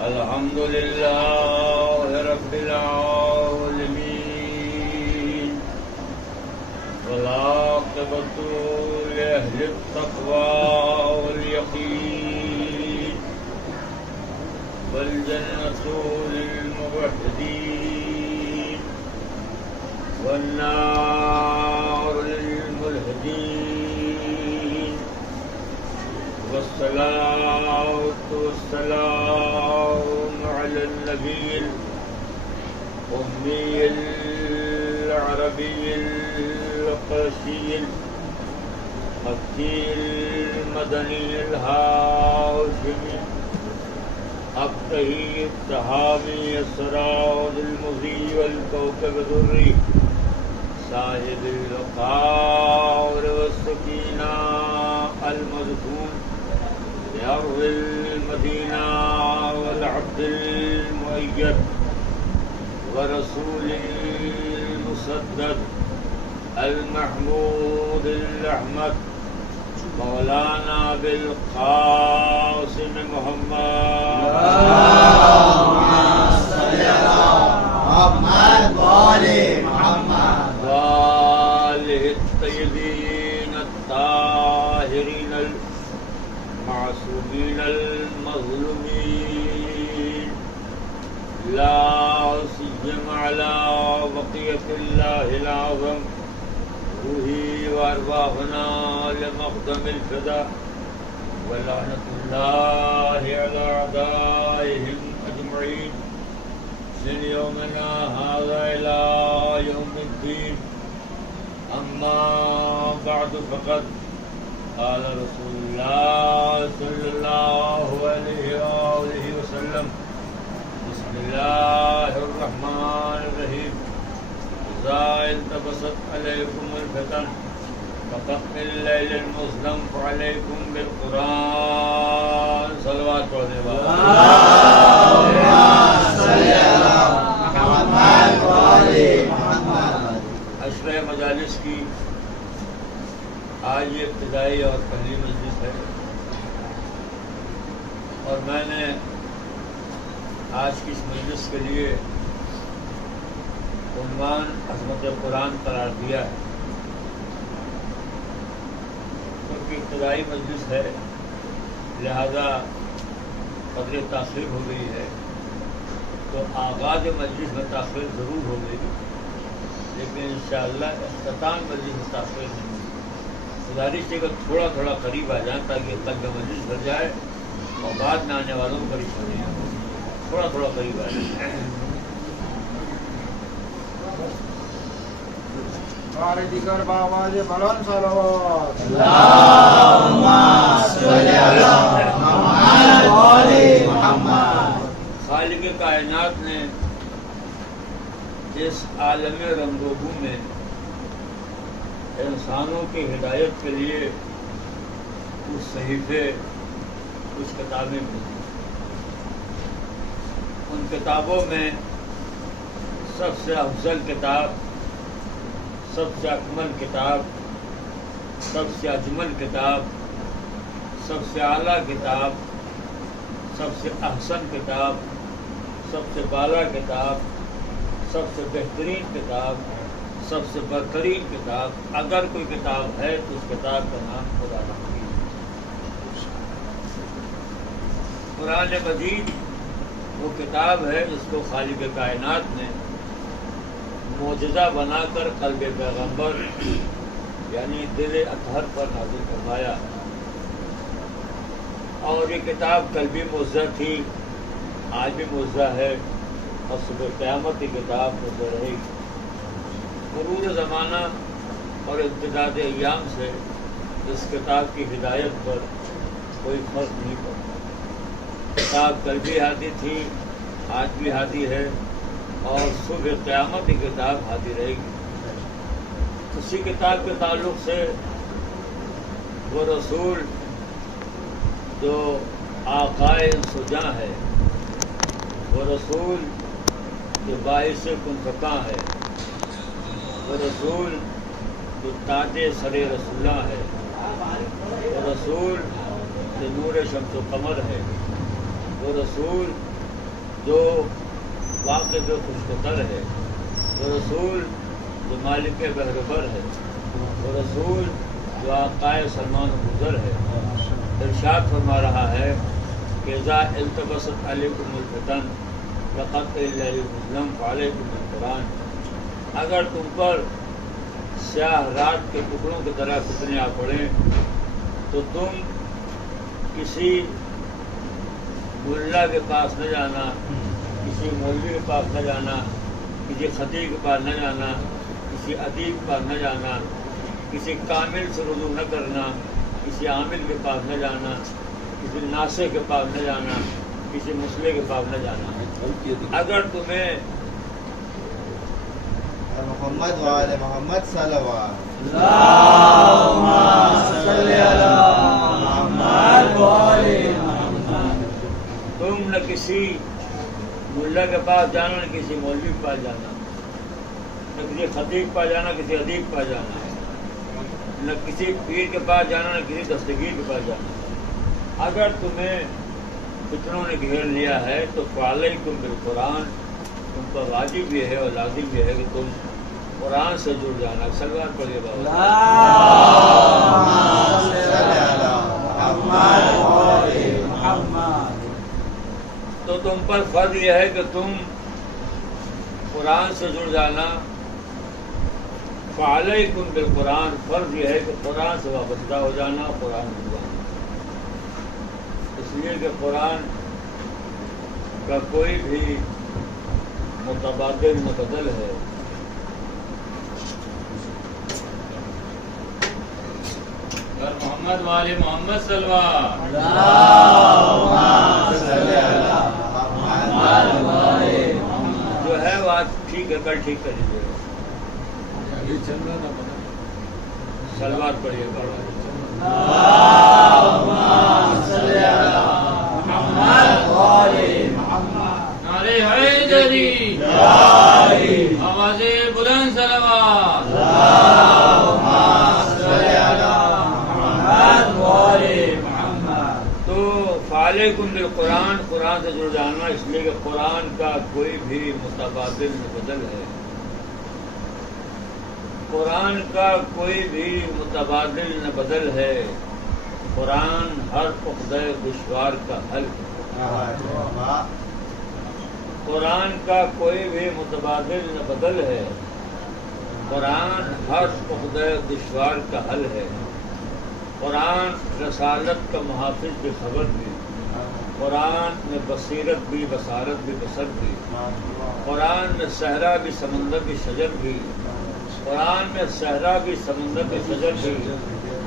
الحمد لله رب العالمين والعاقبة لأهل التقوى واليقين والجنة للموحدين والنار للملحدين والصلاة والسلام على النبي الأمي العربي القاسي المكي المدني الهاشمي الطهي التهامي السراج المضيء والكوكب الدري صاحب الوقار والسكينة المدفون بأرض المدينة والعبد المؤيد ورسول المسدد المحمود الأحمد مولانا بالقاسم محمد اللهم صل على محمد وآل محمد وآله الطيبين الطاهرين المعصومين المظلومين لا سيما على بقية الله الأعظم روحي وأرواحنا لمقدم الفداء ولعنة الله على أعدائهم أجمعين من يومنا هذا إلى يوم الدين. أما بعد فقد قال رسول الله صلى الله عليه وآله وسلم بسم الله الرحمن الرحيم إذا التبست عليكم الفتن فقم الليل المظلم فعليكم بالقرآن صلوات اللهم صل على محمد وآل محمد. عشرہ مجالس کی آج یہ ابتدائی اور پہلی مجلس ہے اور میں نے آج کی اس مجلس کے لیے عنوان عظمت قرآن قرار دیا ہے کیونکہ ابتدائی مجلس ہے لہذا قدر تاخیر ہو گئی ہے تو آغاز مجلس میں تاخیر ضرور ہو گئی لیکن انشاءاللہ اختتام مجلس میں تاخیر نہیں ہوگی. گزارش ہے کہ تھوڑا تھوڑا قریب آ جائیں تاکہ قلب مجلس بھر جائے اور بعد میں آنے والوں کو پریشانی ہو. تھوڑا تھوڑا قریب آ جائیں. دیگر بآواز بلند صلوات. اللهم صل على محمد وآل محمد. خالق کائنات نے اس عالم رنگ و بو میں انسانوں کی ہدایت کے لیے کچھ صحیفے کچھ کتابیں بھیجی. ان کتابوں میں سب سے افضل کتاب، سب سے اکمل کتاب، سب سے اجمل کتاب، سب سے اعلیٰ کتاب، سب سے احسن کتاب، سب سے بالا کتاب، سب سے بہترین کتاب، سب سے برترین کتاب اگر کوئی کتاب ہے تو اس کتاب کا نام خدا مجید. قرآن مجید وہ کتاب ہے جس کو خالق کائنات نے معجزہ بنا کر قلب پیغمبر یعنی دل اطہر پر نازل فرمایا. اور یہ کتاب کل بھی معجزہ تھی، آج بھی معجزہ ہے اور صبح قیامت کی کتاب معجزہ رہے گی. مرور زمانہ اور امتداد ایام سے اس کتاب کی ہدایت پر کوئی فرق نہیں پڑتا. کتاب کل بھی ہادی تھی، آج بھی ہادی ہے اور صبح قیامت کی کتاب ہادی رہے گی. اسی کتاب کے تعلق سے وہ رسول جو آقائے سجاں ہے، وہ رسول جو باعث کنفکاں ہے، وہ رسول جو تاج سر رسولہ ہے، وہ رسول جو نور شمس و قمر ہے، وہ رسول جو واقف خوشخطر ہے، وہ رسول جو مالک بہربر ہے، وہ رسول جو آقائے سلمان گزر ہے، ارشاد فرما رہا ہے کہ اذا التبست علیکم الفتن لقد اللیل المظلم فعلیکم القرآن، اگر تم پر سیاہ رات کے ٹکڑوں کی طرح فتنے آ پڑیں تو تم کسی ملا کے پاس نہ جانا، کسی مولوی کے پاس نہ جانا، کسی خطیب کے پاس نہ جانا، کسی ادیب کے پاس نہ جانا، کسی کامل سے رجوع نہ کرنا، کسی عامل کے پاس نہ جانا، کسی ناصح کے پاس نہ جانا، کسی مسلح کے پاس نہ جانا۔ اگر تمہیں محمد وآل محمد صلوات اللهم صل على محمد وآل محمد، تم نہ کسی ملا کے پاس جانا، نہ کسی مولوی کے پاس جانا، نہ کسی خطیب کے پاس جانا، کسی ادیب کے پاس جانا، نہ کسی پیر کے پاس جانا، نہ کسی دستگیر کے پاس جانا۔ اگر تمہیں فتنوں نے گھیر لیا ہے تو فعلیکم بالقرآن، تم پر واجب یہ ہے اور لازم یہ ہے کہ تم قرآن سے جڑ جانا۔ سلوات پڑھیے بابا۔ اللهم صل على محمد وآل محمد، تو تم پر فرض یہ ہے کہ تم قرآن سے جڑ جانا۔ فعلیکم بالقرآن، فرض یہ ہے کہ قرآن سے وابستہ ہو جانا، قرآن جڑ جانا، اس لیے کہ قرآن کا کوئی بھی متبادل نہ بدل ہے۔ محمد والے محمد صلوات۔ اللهم صل على محمد وآل محمد، جو ہے وہ آج ٹھیک ہے، کل ٹھیک کر لیجیے گا۔ سلوات پڑھیے بابا۔ اللهم صل على محمد وآل محمد، نعرہ حیدری، آواز بلند صلوات۔ اللهم صل على محمد وآل محمد۔ تو فعلیکم بالقرآن، قرآن سے جڑ جانا، اس لیے کہ قرآن کا کوئی بھی متبادل نہ بدل ہے۔ قرآن کا کوئی بھی متبادل نہ بدل ہے۔ قرآن ہر عقدہ دشوار کا حل ہے۔ قرآن کا کوئی بھی متبادل نہ بدل ہے۔ قرآن ہر عقدہ دشوار کا حل ہے۔ قرآن رسالت کا محافظ بھی، خبر بھی، قرآن میں بصیرت بھی، بصارت بھی، بصر بھی، قرآن میں صحرا بھی، سمندر بھی، شجر بھی، قرآن میں صحرا بھی، سمندر بھی، شجر بھی،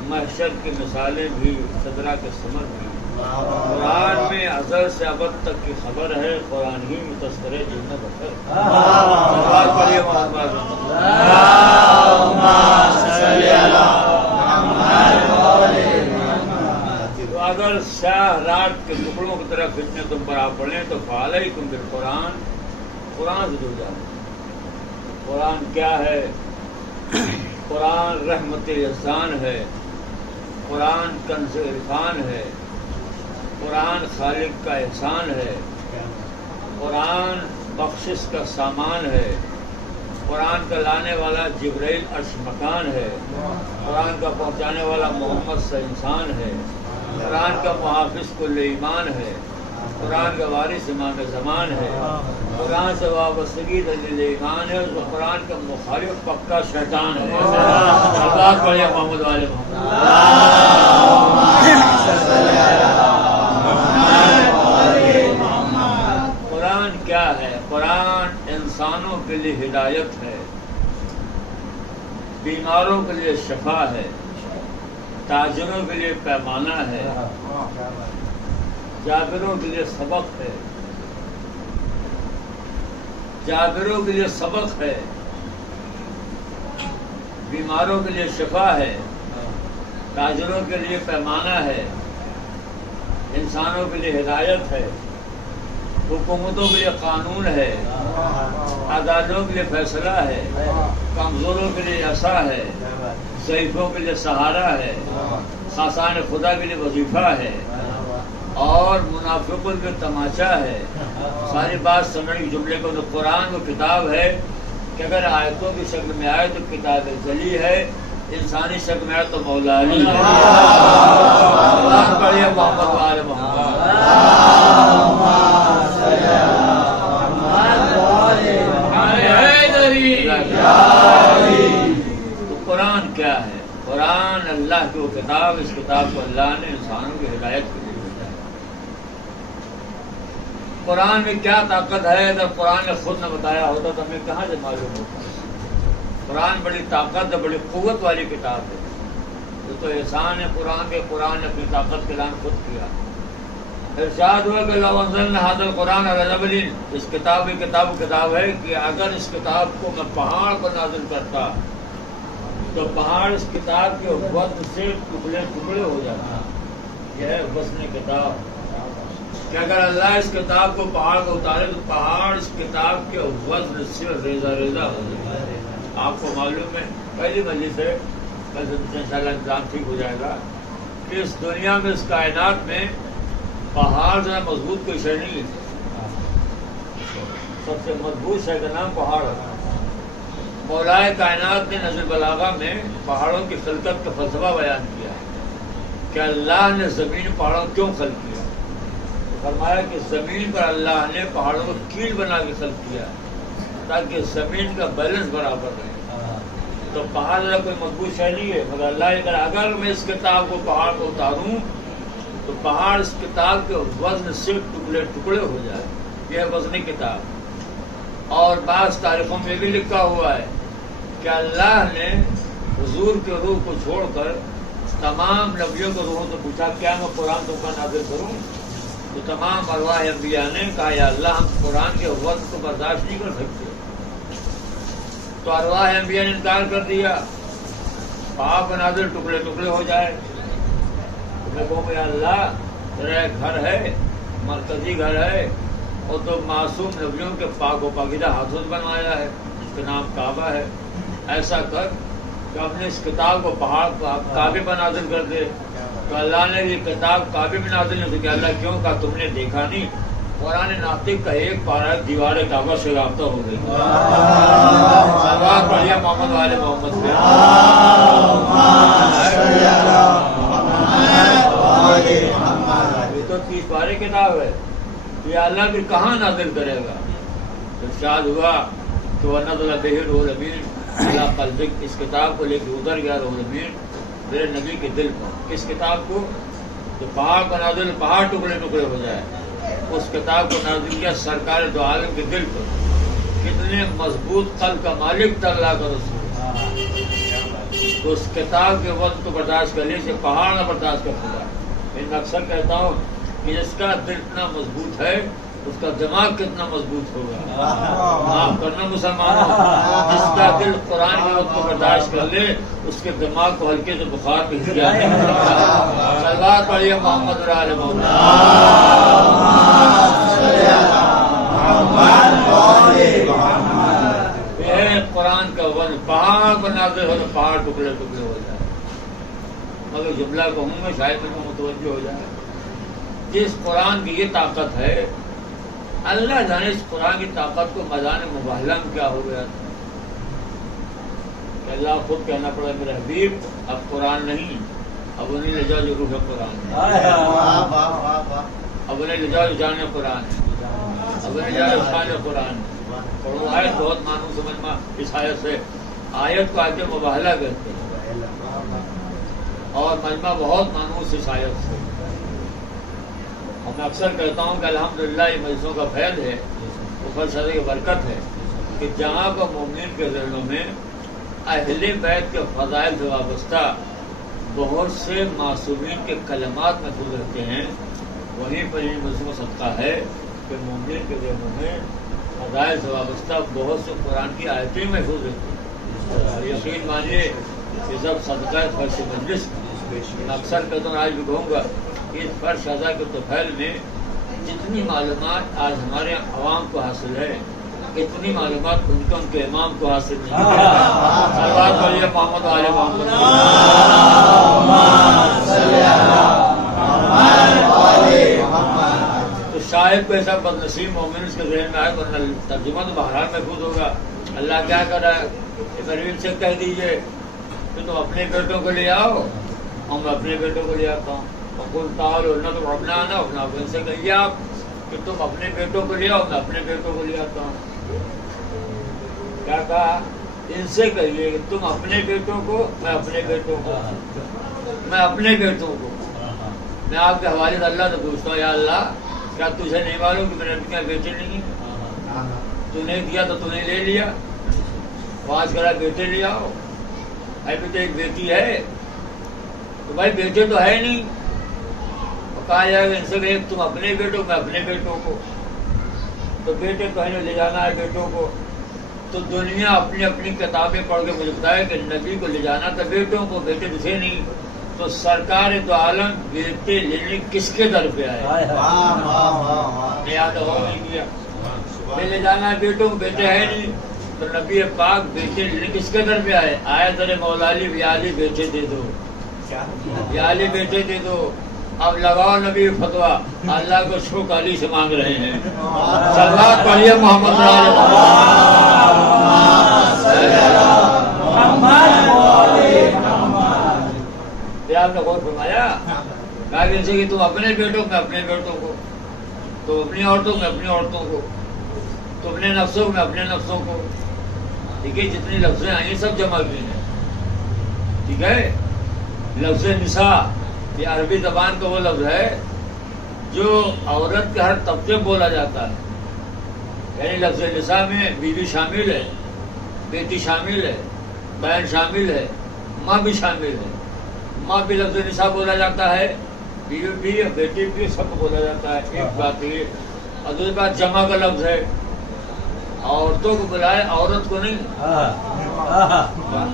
محشر کی مثالیں بھی، صدرہ کے ثمر بھی۔ قرآن میں ازل سے ابد تک کی خبر ہے، قرآن ہی میں تذکرہ جن بشر۔ سلوات پڑھیے محمد۔ اللهم صل على محمد وآل محمد۔ تو اگر سیاہ رات کے ٹکڑوں کی طرف فتنے تم پر آ پڑیں تو فعلیکم بالقرآن، قرآن سے جڑ جانا۔ قرآن کیا ہے؟ قرآن رحمت احسان ہے، قرآن کنز عرفان ہے، قرآن خالق کا احسان ہے، قرآن بخشش کا سامان ہے، قرآن کا لانے والا جبرائیل عرش مکان ہے، قرآن کا پہنچانے والا محمد سے انسان ہے، قرآن کا محافظ کل ایمان ہے، قرآن کا وارث امام زمان ہے، قرآن سے وابستگی دلیل ایمان ہے، اور قرآن کا مخالف پکا شیطان ہے۔ سلوات پڑھیے محمد والے محمد۔ قرآن کیا ہے؟ قرآن انسانوں کے لیے ہدایت ہے، بیماروں کے لیے شفا ہے، تاجروں کے لیے پیمانہ ہے، جابروں کے لیے سبق ہے، جابروں کے لیے سبق ہے، بیماروں کے لیے شفا ہے، تاجروں کے لیے پیمانہ ہے، انسانوں کے لیے ہدایت ہے، حکومتوں کے لیے قانون ہے، عدالتوں کے لیے فیصلہ ہے، کمزوروں کے لیے عصا ہے، ضعیفوں کے لیے سہارا ہے، خاصان خدا کے لیے وظیفہ ہے، اور منافقوں کے تماشا ہے، ساری بات سمجھ جملے کو. تو قرآن وہ کتاب ہے کہ اگر آیتوں کی شکل میں آئے تو کتاب جلی ہے، انسانی شکل میں آئے تو مولا علی ہے. پڑھیے محمد وآل محمد. تو قرآن کیا ہے؟ قرآن اللہ کی وہ کتاب، اس کتاب کو اللہ نے انسانوں کی ہدایت کے لیے بھیجا ہے. قرآن میں کیا طاقت ہے؟ اگر قرآن نے خود نہ بتایا ہوتا تو ہمیں کہاں سے معلوم ہوتا؟ قرآن بڑی طاقت ہے، بڑی قوت والی کتاب ہے. یہ تو احسان ہے قرآن کے، قرآن نے اپنی طاقت کا اعلان خود کیا. ارشاد ہوا کہ لو انزلنا ھذا القرآن علی جبل، اس کتاب کی کتاب ہے کہ اگر اس کتاب کو میں پہاڑ پر نازل کرتا تو پہاڑ اس کتاب کے وزن سے ٹکڑے ہو جاتا. یہ ہے وزن کتاب کہ اگر اللہ اس کتاب کو پہاڑ کو اتارے تو پہاڑ اس کتاب کے وزن سے ریزہ ریزہ ہو جائے. آپ کو معلوم ہے پہلی مجلس ہے، کل سے انشاءاللہ انتظام ٹھیک ہو جائے گا کہ اس دنیا میں، اس کائنات میں پہاڑ جو ہے مضبوط کوئی شے نہیں ہے. سب سے مضبوط شے کا نام پہاڑ ہے. مولائے کائنات نے نظر بلاغہ میں پہاڑوں کی خلقت کا فلسفہ بیان کیا ہے کہ اللہ نے زمین پہاڑوں کیوں خلق کیا. فرمایا کہ زمین پر اللہ نے پہاڑوں کو کیل بنا کے خلق کیا تاکہ زمین کا بیلنس برابر رہے. تو پہاڑ کوئی مضبوط شے نہیں ہے، مگر اللہ اگر میں اس کتاب کو پہاڑ کو اتاروں تو پہاڑ اس کتاب کے وزن سے ٹکڑے ہو جائے. یہ ہے وزن کتاب. اور بعض تاریخوں میں بھی لکھا ہوا ہے کہ اللہ نے حضور کے روح کو چھوڑ کر تمام نبیوں کے روحوں سے پوچھا کیا میں قرآن تم پر نازل کروں؟ تو تمام ارواح انبیاء نے کہا یا اللہ ہم قرآن کے وزن کو برداشت نہیں کر سکتے. تو ارواح انبیاء نے انکار کر دیا. پاپ نازل ٹکڑے ہو جائے. میں کہوں یا اللہ تیرا ایک گھر ہے، مرکزی گھر ہے، اور تو معصوم نبیوں کے پاک و پاکیزہ ہاتھوں سے بنوایا ہے جس کا نام کعبہ ہے. ایسا کر کہ اپنے اس کتاب کو پہاڑ کعبے پر نازل کر دے. تو اللہ نے یہ کتاب کعبے میں نازل نہیں کی. اللہ کیوں؟ کہا تم نے دیکھا نہیں قرآن ناطق کا ایک پارہ دیوار کعبہ سے رابطہ ہو گئی. پڑھیے محمد والے محمد سے. یہ تو 30 پارے کتاب ہے. یہ اللہ پھر کہاں نازل کرے گا؟ ارشاد ہوا کہ وَنَزَلَ بِهِ الرُّوحُ الْأَمِينُ عَلَىٰ قَلْبِكَ، اس کتاب کو لے کے اتر گیا روح الامین میرے نبی کے دل پر. کس کتاب کو؟ تو پہاڑ کو نازل، پہاڑ ٹکڑے ہو جائے. اس کتاب کو نازل کیا سرکار دو عالم کے دل پر. کتنے مضبوط قلب کا مالک تھا اللہ کا رسول. تو اس کتاب کے وقت کو برداشت کر لیجیے، پہاڑ نہ برداشت کر سکا. میں اکثر کہتا ہوں کہ جس کا دل اتنا مضبوط ہے اس کا دماغ کتنا مضبوط ہوگا. معاف کرنا مسلمانوں، جس کا دل قرآن کے وقت کو برداشت کر لے اس کے دماغ کو ہلکے سے بخار بھی کیا. سلوات پڑھیے محمد علی محمد. یہ قرآن کا ون پہاڑ پر نازل ہو تو پہاڑ ٹکڑے ہو جائے. مگر جملہ کہوں میں شاید مجھے متوجہ ہو جائے. جس قرآن کی یہ طاقت ہے، اللہ جانے اس قرآن کی طاقت کو میدان مباہلہ میں کیا ہو گیا تھا کہ اللہ خود کہنا پڑا میرے حبیب اب قرآن نہیں، اب انہیں لے جاؤ جو روح قرآن ہے، اب انہیں لے جاؤ جو جان قرآن ہے، اب انہیں جاؤ شان قرآن ہے. اور وہ آیت بہت مانو سمجھ میں اس آیت سے، آیت کو آگے مباہلہ کہتے ہیں اور مجمع بہت مانوس اس آیت سے. اور میں اکثر کہتا ہوں کہ الحمدللہ یہ مجلسوں کا فیض ہے، وہ فلسفے کی برکت ہے کہ جہاں پر مومنین کے ذہنوں میں اہل بیت کے فضائل سے وابستہ بہت سے معصومین کے کلمات محفوظ رہتے ہیں، وہیں پر ان مجلسوں کا صدقہ ہے کہ مومنین کے ذہنوں میں فضائل سے وابستہ بہت سے قرآن کی آیتیں محفوظ رہتی ہیں. یقین مانیے کہ جب صدقہ فرش مجلس میں اکثر کہتا ہوں، آج بھی کہوں گا، اس فرش ازا کے طفیل میں جتنی معلومات آج ہمارے عوام کو حاصل ہے اتنی معلومات ان کے امام کو حاصل نہیں ہے. سلوات پڑھیے محمد والے محمد. تو شاید کوئی ایسا بدنصیب مومن اس کے ذہن میں آئے، ورنہ ترجمہ تو بہرحال محفوظ ہوگا۔ اللہ کیا کر رہا ہے؟ غریب سے کہہ دیجئے کہ تم اپنے بیٹوں کو لے آؤ اور میں اپنے بیٹوں کو لے آتا ہوں، اور تعالوا نہ تم اپنا آنا اپنا، ان سے کہیے آپ کہ تم اپنے بیٹوں کو لے آؤ میں اپنے بیٹوں کو لے آتا ہوں۔ کیا کہا؟ ان سے کہیے کہ تم اپنے بیٹوں کو، میں اپنے بیٹوں کو، میں اپنے بیٹوں کو۔ میں آپ کے حوالے سے اللہ سے پوچھتا ہوں، یا اللہ کیا تجھے نہیں معلوم کہ میرے کیا بیٹے نہیں ہیں؟ تو نے دیا تو نے لے لیا، آج کرا بیٹے لے آؤ، ابھی تو ایک بیٹی ہے تو بھائی بیٹے تو ہے نہیں، کہا جائے گا ان سے کہ تم اپنے بیٹوں میں اپنے بیٹوں کو، تو بیٹے تو ہے لے جانا ہے بیٹوں کو۔ تو دنیا اپنی اپنی کتابیں پڑھ کے مجھے بتایا کہ نبی کو لے جانا تھا بیٹوں کو، بیٹے تھے نہیں، تو سرکار تو عالم بیٹے لینے کس کے در پہ آئے؟ یاد ہو نہیں کیا لے جانا ہے بیٹوں کو، بیٹے ہے نہیں، تو نبی پاک بیٹے لینے کس کے در پہ آئے؟ آئے در مولا علی، یا علی بیٹے دے دو، یا علی بیٹے دے دو۔ اب لگاؤ نبی فتوا، اللہ کو شوق علی سے مانگ رہے ہیں۔ صلوات پڑھیے محمد صلی اللہ علیہ وسلم۔ آپ نے غور فرمایا؟ کہا کہ جیسے کہ تم اپنے بیٹوں میں اپنے بیٹوں کو، تو اپنی عورتوں میں اپنی عورتوں کو، تو اپنے نفسوں میں اپنے نفسوں کو۔ ٹھیک ہے، جتنی لفظیں آئی ہیں سب جمع کی ہیں۔ ٹھیک ہے، لفظ نساء یہ عربی زبان کا وہ لفظ ہے جو عورت کے ہر طبقے بولا جاتا ہے، یعنی لفظ نساء میں بیوی شامل ہے، بیٹی شامل ہے، بہن شامل ہے، ماں بھی شامل ہے۔ ماں بھی لفظ نساء بولا جاتا ہے، بیوی بھی اور بیٹی بھی، سب کو بولا جاتا ہے۔ ایک بات یہ، اور دوسری بات جمع کا لفظ ہے، عورتوں کو بلائے عورت کو نہیں۔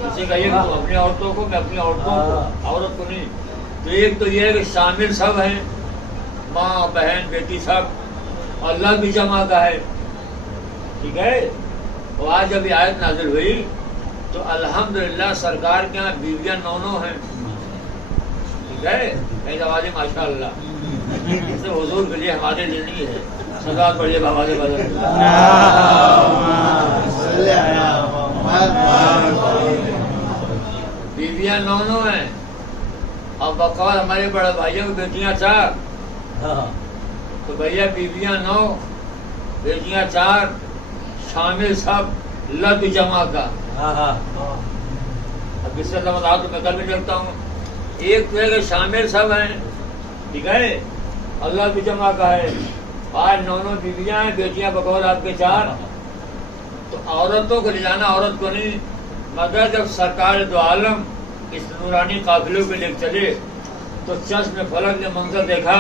اسے کہیے کہ تم اپنی عورتوں کو، میں اپنی عورتوں کو، عورت کو نہیں۔ تو ایک تو یہ ہے کہ شامل سب ہیں، ماں بہن بیٹی سب، اللہ بھی جمع کا ہے۔ ٹھیک ہے، تو آج جب یہ آیت نازل ہوئی تو الحمدللہ سرکار کے یہاں بیویاں 9 ہیں۔ ٹھیک ہے، کئی آوازیں ماشاء اللہ، اس سے حضور کے لیے ہمارے لیے نہیں ہے۔ صلوات پڑھیے بابا کے بدل۔ بیویاں 9 ہیں، اور بقول ہمارے بڑے بھائیوں کی بیٹیاں 4، تو بھیا بیویاں 9 بیٹیاں 4، شامل سب، لب جمع کا۔ اب اس سے بتا تو میں کل بھی لگتا ہوں، ایک تو ہے کہ شامل سب ہیں، ٹھیک ہے، اللہ بھی جمع کا ہے۔ آج 9 بیویاں ہیں، بیٹیاں بقول آپ کے 4، تو عورتوں کو لے جانا عورت کو نہیں، مگر جب سرکار دو عالم اس نورانی قافلوں پہ لے چلے تو چشم فلک نے منظر دیکھا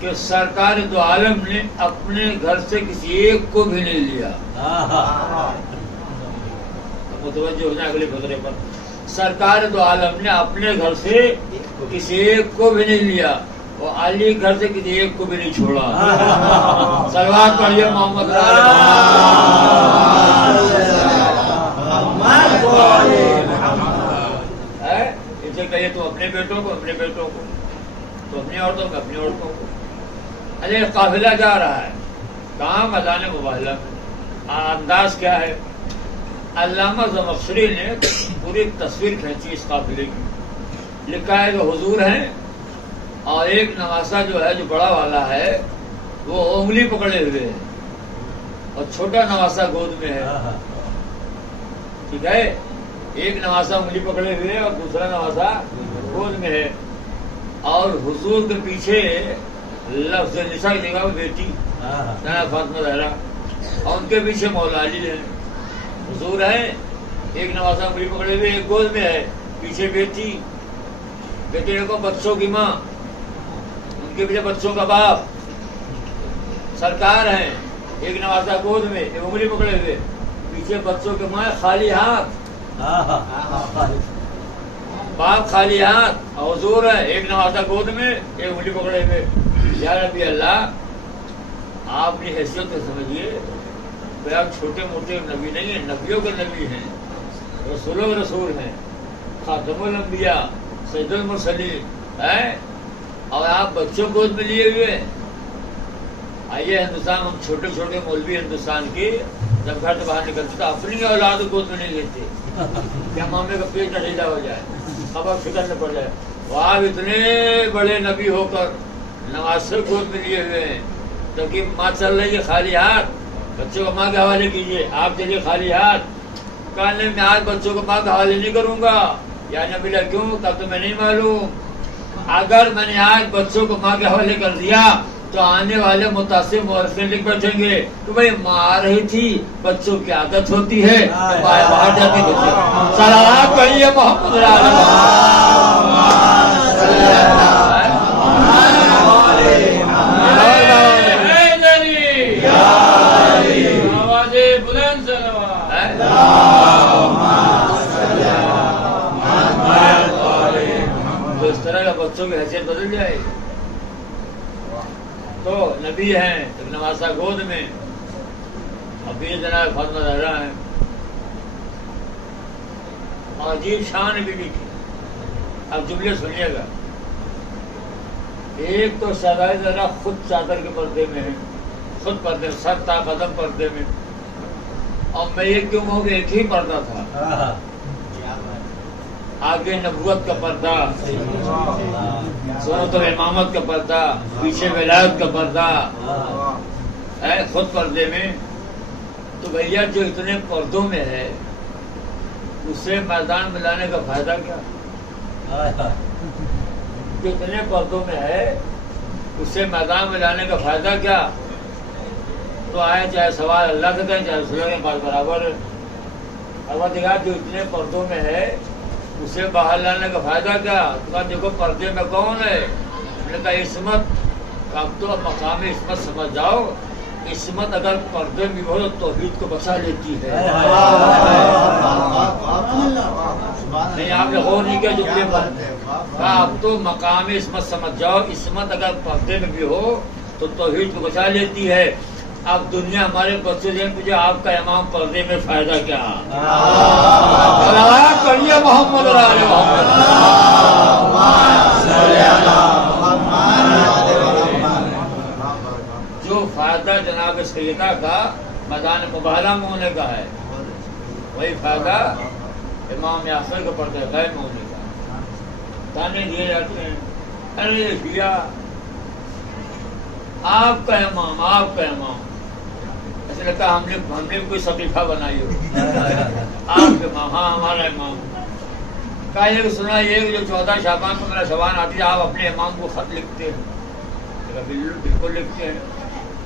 کہ سرکار دو عالم نے اپنے گھر سے کسی ایک کو بھی نہیں لیا۔ متوجہ ہونا اگلے فقرے پر، سرکار دو عالم نے اپنے گھر سے کسی ایک کو بھی نہیں لیا، اور علی گھر سے کسی ایک کو بھی نہیں چھوڑا۔ صلوات پڑھیے محمد اسے کہیے تو اپنے بیٹوں کو، اپنے بیٹوں کو، تو اپنی عورتوں کو، اپنی عورتوں کو۔ ارے قافلہ جا رہا ہے کہاں؟ میدان مباہلہ میں۔ انداز کیا ہے؟ علامہ زمخشری نے پوری تصویر کھینچی اس قافلے کی، لکھا ہے کہ حضور ہیں اور ایک نواسا جو ہے، جو بڑا والا ہے، وہ انگلی پکڑے ہوئے ہے اور چھوٹا نواسا گود میں ہے۔ ٹھیک ہے، ایک نواسا انگلی پکڑے ہوئے اور دوسرا نواسا گود میں ہے، اور حضور کے پیچھے لفظ نساء کی جگہ بیٹی فاطمہ زہرا، اور ان کے پیچھے مولا علی ہے۔ حضور ہے، ایک نواسا انگلی پکڑے ہوئے، ایک گود میں ہے، پیچھے بیٹی، بیٹے کو بچوں کی ماں، ان کے پیچھے بچوں کا باپ۔ سرکار ہیں، ایک نواسا گود میں، ایک انگلی پکڑے ہوئے، پیچھے بچوں کے ماں، خالی ہاتھ، باپ خالی ہاتھ، اور حضور ہے، ایک نواسا گود میں، ایک انگلی پکڑے ہوئے۔ یا ربی اللہ، آپ اپنی حیثیت کو سمجھیے، کہ آپ چھوٹے موٹے نبی نہیں ہیں، نبیوں کے نبی ہیں، رسولوں کے رسول ہیں، خاتم الانبیاء، سید المرسلین ہیں، اور آپ بچوں گود میں لیے ہوئے۔ آئیے ہندوستان، ہم چھوٹے چھوٹے مولوی ہندوستان کے جب گھر سے باہر نکلتے تو اپنی اولاد کو گود میں نہیں لیتے کہ مامے کا پیٹ نہ ڈھیلا ہو جائے، خبر فکر نہ پڑ جائے. وہ آپ اتنے بڑے نبی ہو کر نماز سے گود میں لیے ہوئے ہیں، جبکہ ماں چل رہی ہے خالی ہاتھ. بچوں کو ماں کے حوالے کیجیے، آپ چلیے خالی ہاتھ. کہنے میں آج بچوں کو ماں کے حوالے نہیں کروں گا. یا نبی اللہ کیوں؟ تب تو میں نہیں معلوم. اگر میں نے آج بچوں کو ماں کے حوالے کر دیا تو آنے والے متاثر مورخین لکھ بیٹھیں گے کہ بھائی ماں آ رہی تھی، بچوں کی عادت ہوتی ہے باہر جاتے بچے. صلوات پڑھیے محمد بلند تو اس طرح کا بچوں کی حیثیت بدل جائے. تو نبی ہیں ایک نواسا گود میں، ابھی جناب فاطمہ زہرا ہیں. اور عجیب شان بھی لکھی. اب جملے سنیے گا. ایک تو شہزادی زہرا خود چادر کے پردے میں ہے، خود پردے میں، سر تا قدم پردے میں. اور میں یہ کیوں ہوں کہ ایک ہی پردہ تھا، آگے نبوت کا پردہ، سنت و امامت کا پردہ، پیچھے ولایت کا پردہ ہے خود پردے میں. تو بھیا جو اتنے پردوں میں ہے اسے میدان میں لانے کا فائدہ کیا؟ جو اتنے پردوں میں ہے اسے میدان میں لانے کا فائدہ کیا؟ تو آئے چاہے سوال اللہ سے کریں چاہے رسول کے پاس برابر ہے. اب دیکھا جو اتنے پردوں میں ہے اسے باہر لانے کا فائدہ کیا؟ تو کہا دیکھو پردے میں کون ہے؟ ہم نے کہا عصمت. اب تو مقام عصمت سمجھ جاؤ. عصمت اگر پردے میں ہو تو توحید کو بچا لیتی ہے. نہیں آپ نے غور نہیں کیا جملے پر. کہا اب تو مقام عصمت سمجھ جاؤ. عصمت اگر پردے میں بھی ہو تو توحید کو بچا لیتی ہے. اب دنیا ہمارے بچے دیں مجھے آپ کا امام پردے میں فائدہ کیا؟ پڑھیے محمد جو فائدہ جناب سیدہ کا میدان مباہلہ میں ہونے کا ہے وہی فائدہ امام یاسر کے پردے غیب میں ہونے کا. تانے دیے جاتے ہیں ارے بھیا آپ کا امام، آپ کا امام. ایسے لگتا ہم نے کوئی صفیفہ بنائی ہو. آپ کے امام، ہاں ہمارا امام. کہا یہ سنا یہ جو 14 شعبان کو میرا شبان آتی ہے آپ اپنے امام کو خط لکھتے ہیں؟ بالکل لکھتے ہیں.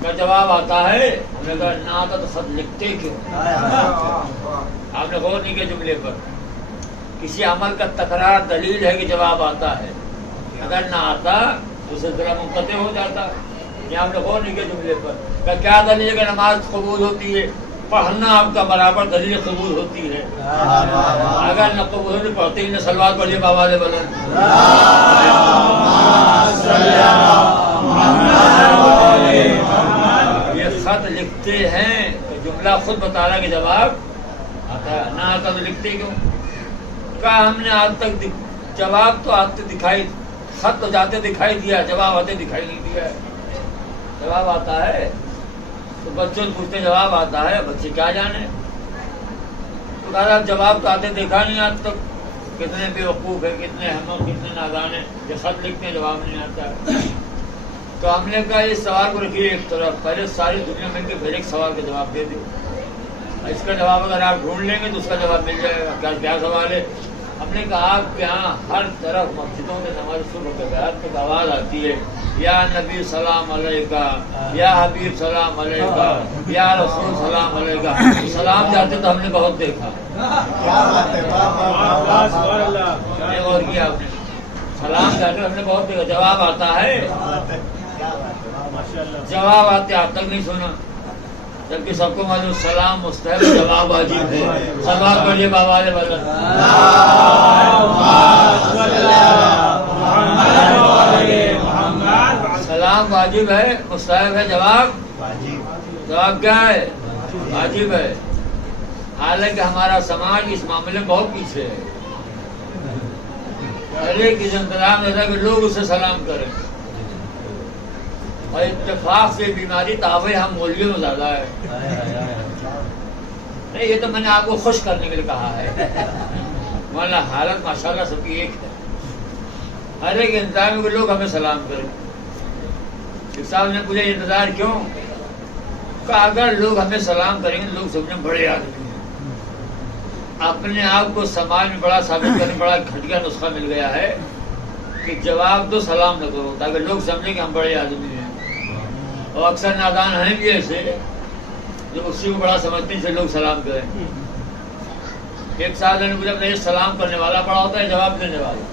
کا جواب آتا ہے. ہم نے کہا نہ آتا تو خط لکھتے کیوں؟ آپ نے غور نہیں کیا جملے پر. کسی عمل کا تکرار دلیل ہے کہ جواب آتا ہے. اگر نہ آتا تو سلسلہ منقطع ہو جاتا. یہ آپ نے غور نہیں کیا جملے پر. کیا دلیل ہے کہ نماز قبول ہوتی ہے؟ پڑھنا آپ کا برابر دلیل قبول ہوتی ہے. اگر نہ قبول ہوتی پڑھتے ہی نہ سلوات پڑھیے بآواز بلند. یہ خط لکھتے ہیں تو جملہ خود بتا رہا کہ جواب آتا ہے. نہ آتا تو لکھتے کیوں؟ کہا ہم نے آج تک جواب تو آتے دکھائی، خط تو جاتے دکھائی دیا، جواب آتے دکھائی نہیں دیا ہے. جواب آتا ہے تو بچوں سے پوچھتے جواب آتا ہے، بچے کیا جانے. تو کہا جواب تو آتے دیکھا نہیں آج تک. کتنے بے وقوف ہے، کتنے ہم، کتنے نادان ہیں یہ خط لکھتے ہیں جواب نہیں آتا ہے. تو ہم نے کہا اس سوال کو رکھیے ایک طرف، پہلے ساری دنیا مل کے پھر ایک سوال کا جواب دے دو. اس کا جواب اگر آپ ڈھونڈ لیں گے تو اس کا جواب مل جائے گا. کیا سوال ہے؟ ہم نے کہا آپ کے یہاں ہر طرف مسجدوں میں نماز صبح کے بعد تک آواز آتی ہے یا نبی سلام علیکہ، یا حبیب سلام علیکہ، یا رسول سلام علیکہ. سلام جاتے تو ہم نے بہت دیکھا. اور کیا آپ نے سلام جاتے ہم نے بہت دیکھا. جواب آتا ہے، جواب آتے آپ تک نہیں سنا. جبکہ سب کو معلوم سلام مستحب، جواب واجب ہے. سلام پڑھیے بابا نے بلند. سلام واجب ہے، مستحب ہے، جواب کیا ہے؟ واجب ہے. حالانکہ ہمارا سماج اس معاملے میں بہت پیچھے ہے. ہر ایک انتظام ایسا کہ لوگ اسے سلام کریں. اور اتفاق سے بیماری تاوی ہم مولویوں میں زیادہ ہے. نہیں یہ تو میں نے آپ کو خوش کرنے کے لیے کہا ہے. مولانا حالت ماشاءاللہ سب کی ایک ہے. ہر ایک انتظار میں لوگ ہمیں سلام کریں. صاحب نے پوچھا انتظار کیوں؟ کہ اگر لوگ ہمیں سلام کریں گے لوگ سمجھیں بڑے آدمی ہیں. اپنے آپ کو سماج میں بڑا ثابت کرنے بڑا گھٹیا نسخہ مل گیا ہے کہ جواب دو سلام نہ کرو تاکہ لوگ سمجھیں کہ ہم بڑے آدمی ہیں. اور اکثر نادان ہیں بھی ایسے جو اسی کو بڑا سمجھتے ہیں سے لوگ سلام کریں. ایک ساتھ نے پوچھا یہ سلام کرنے والا بڑا ہوتا ہے جواب دینے والا؟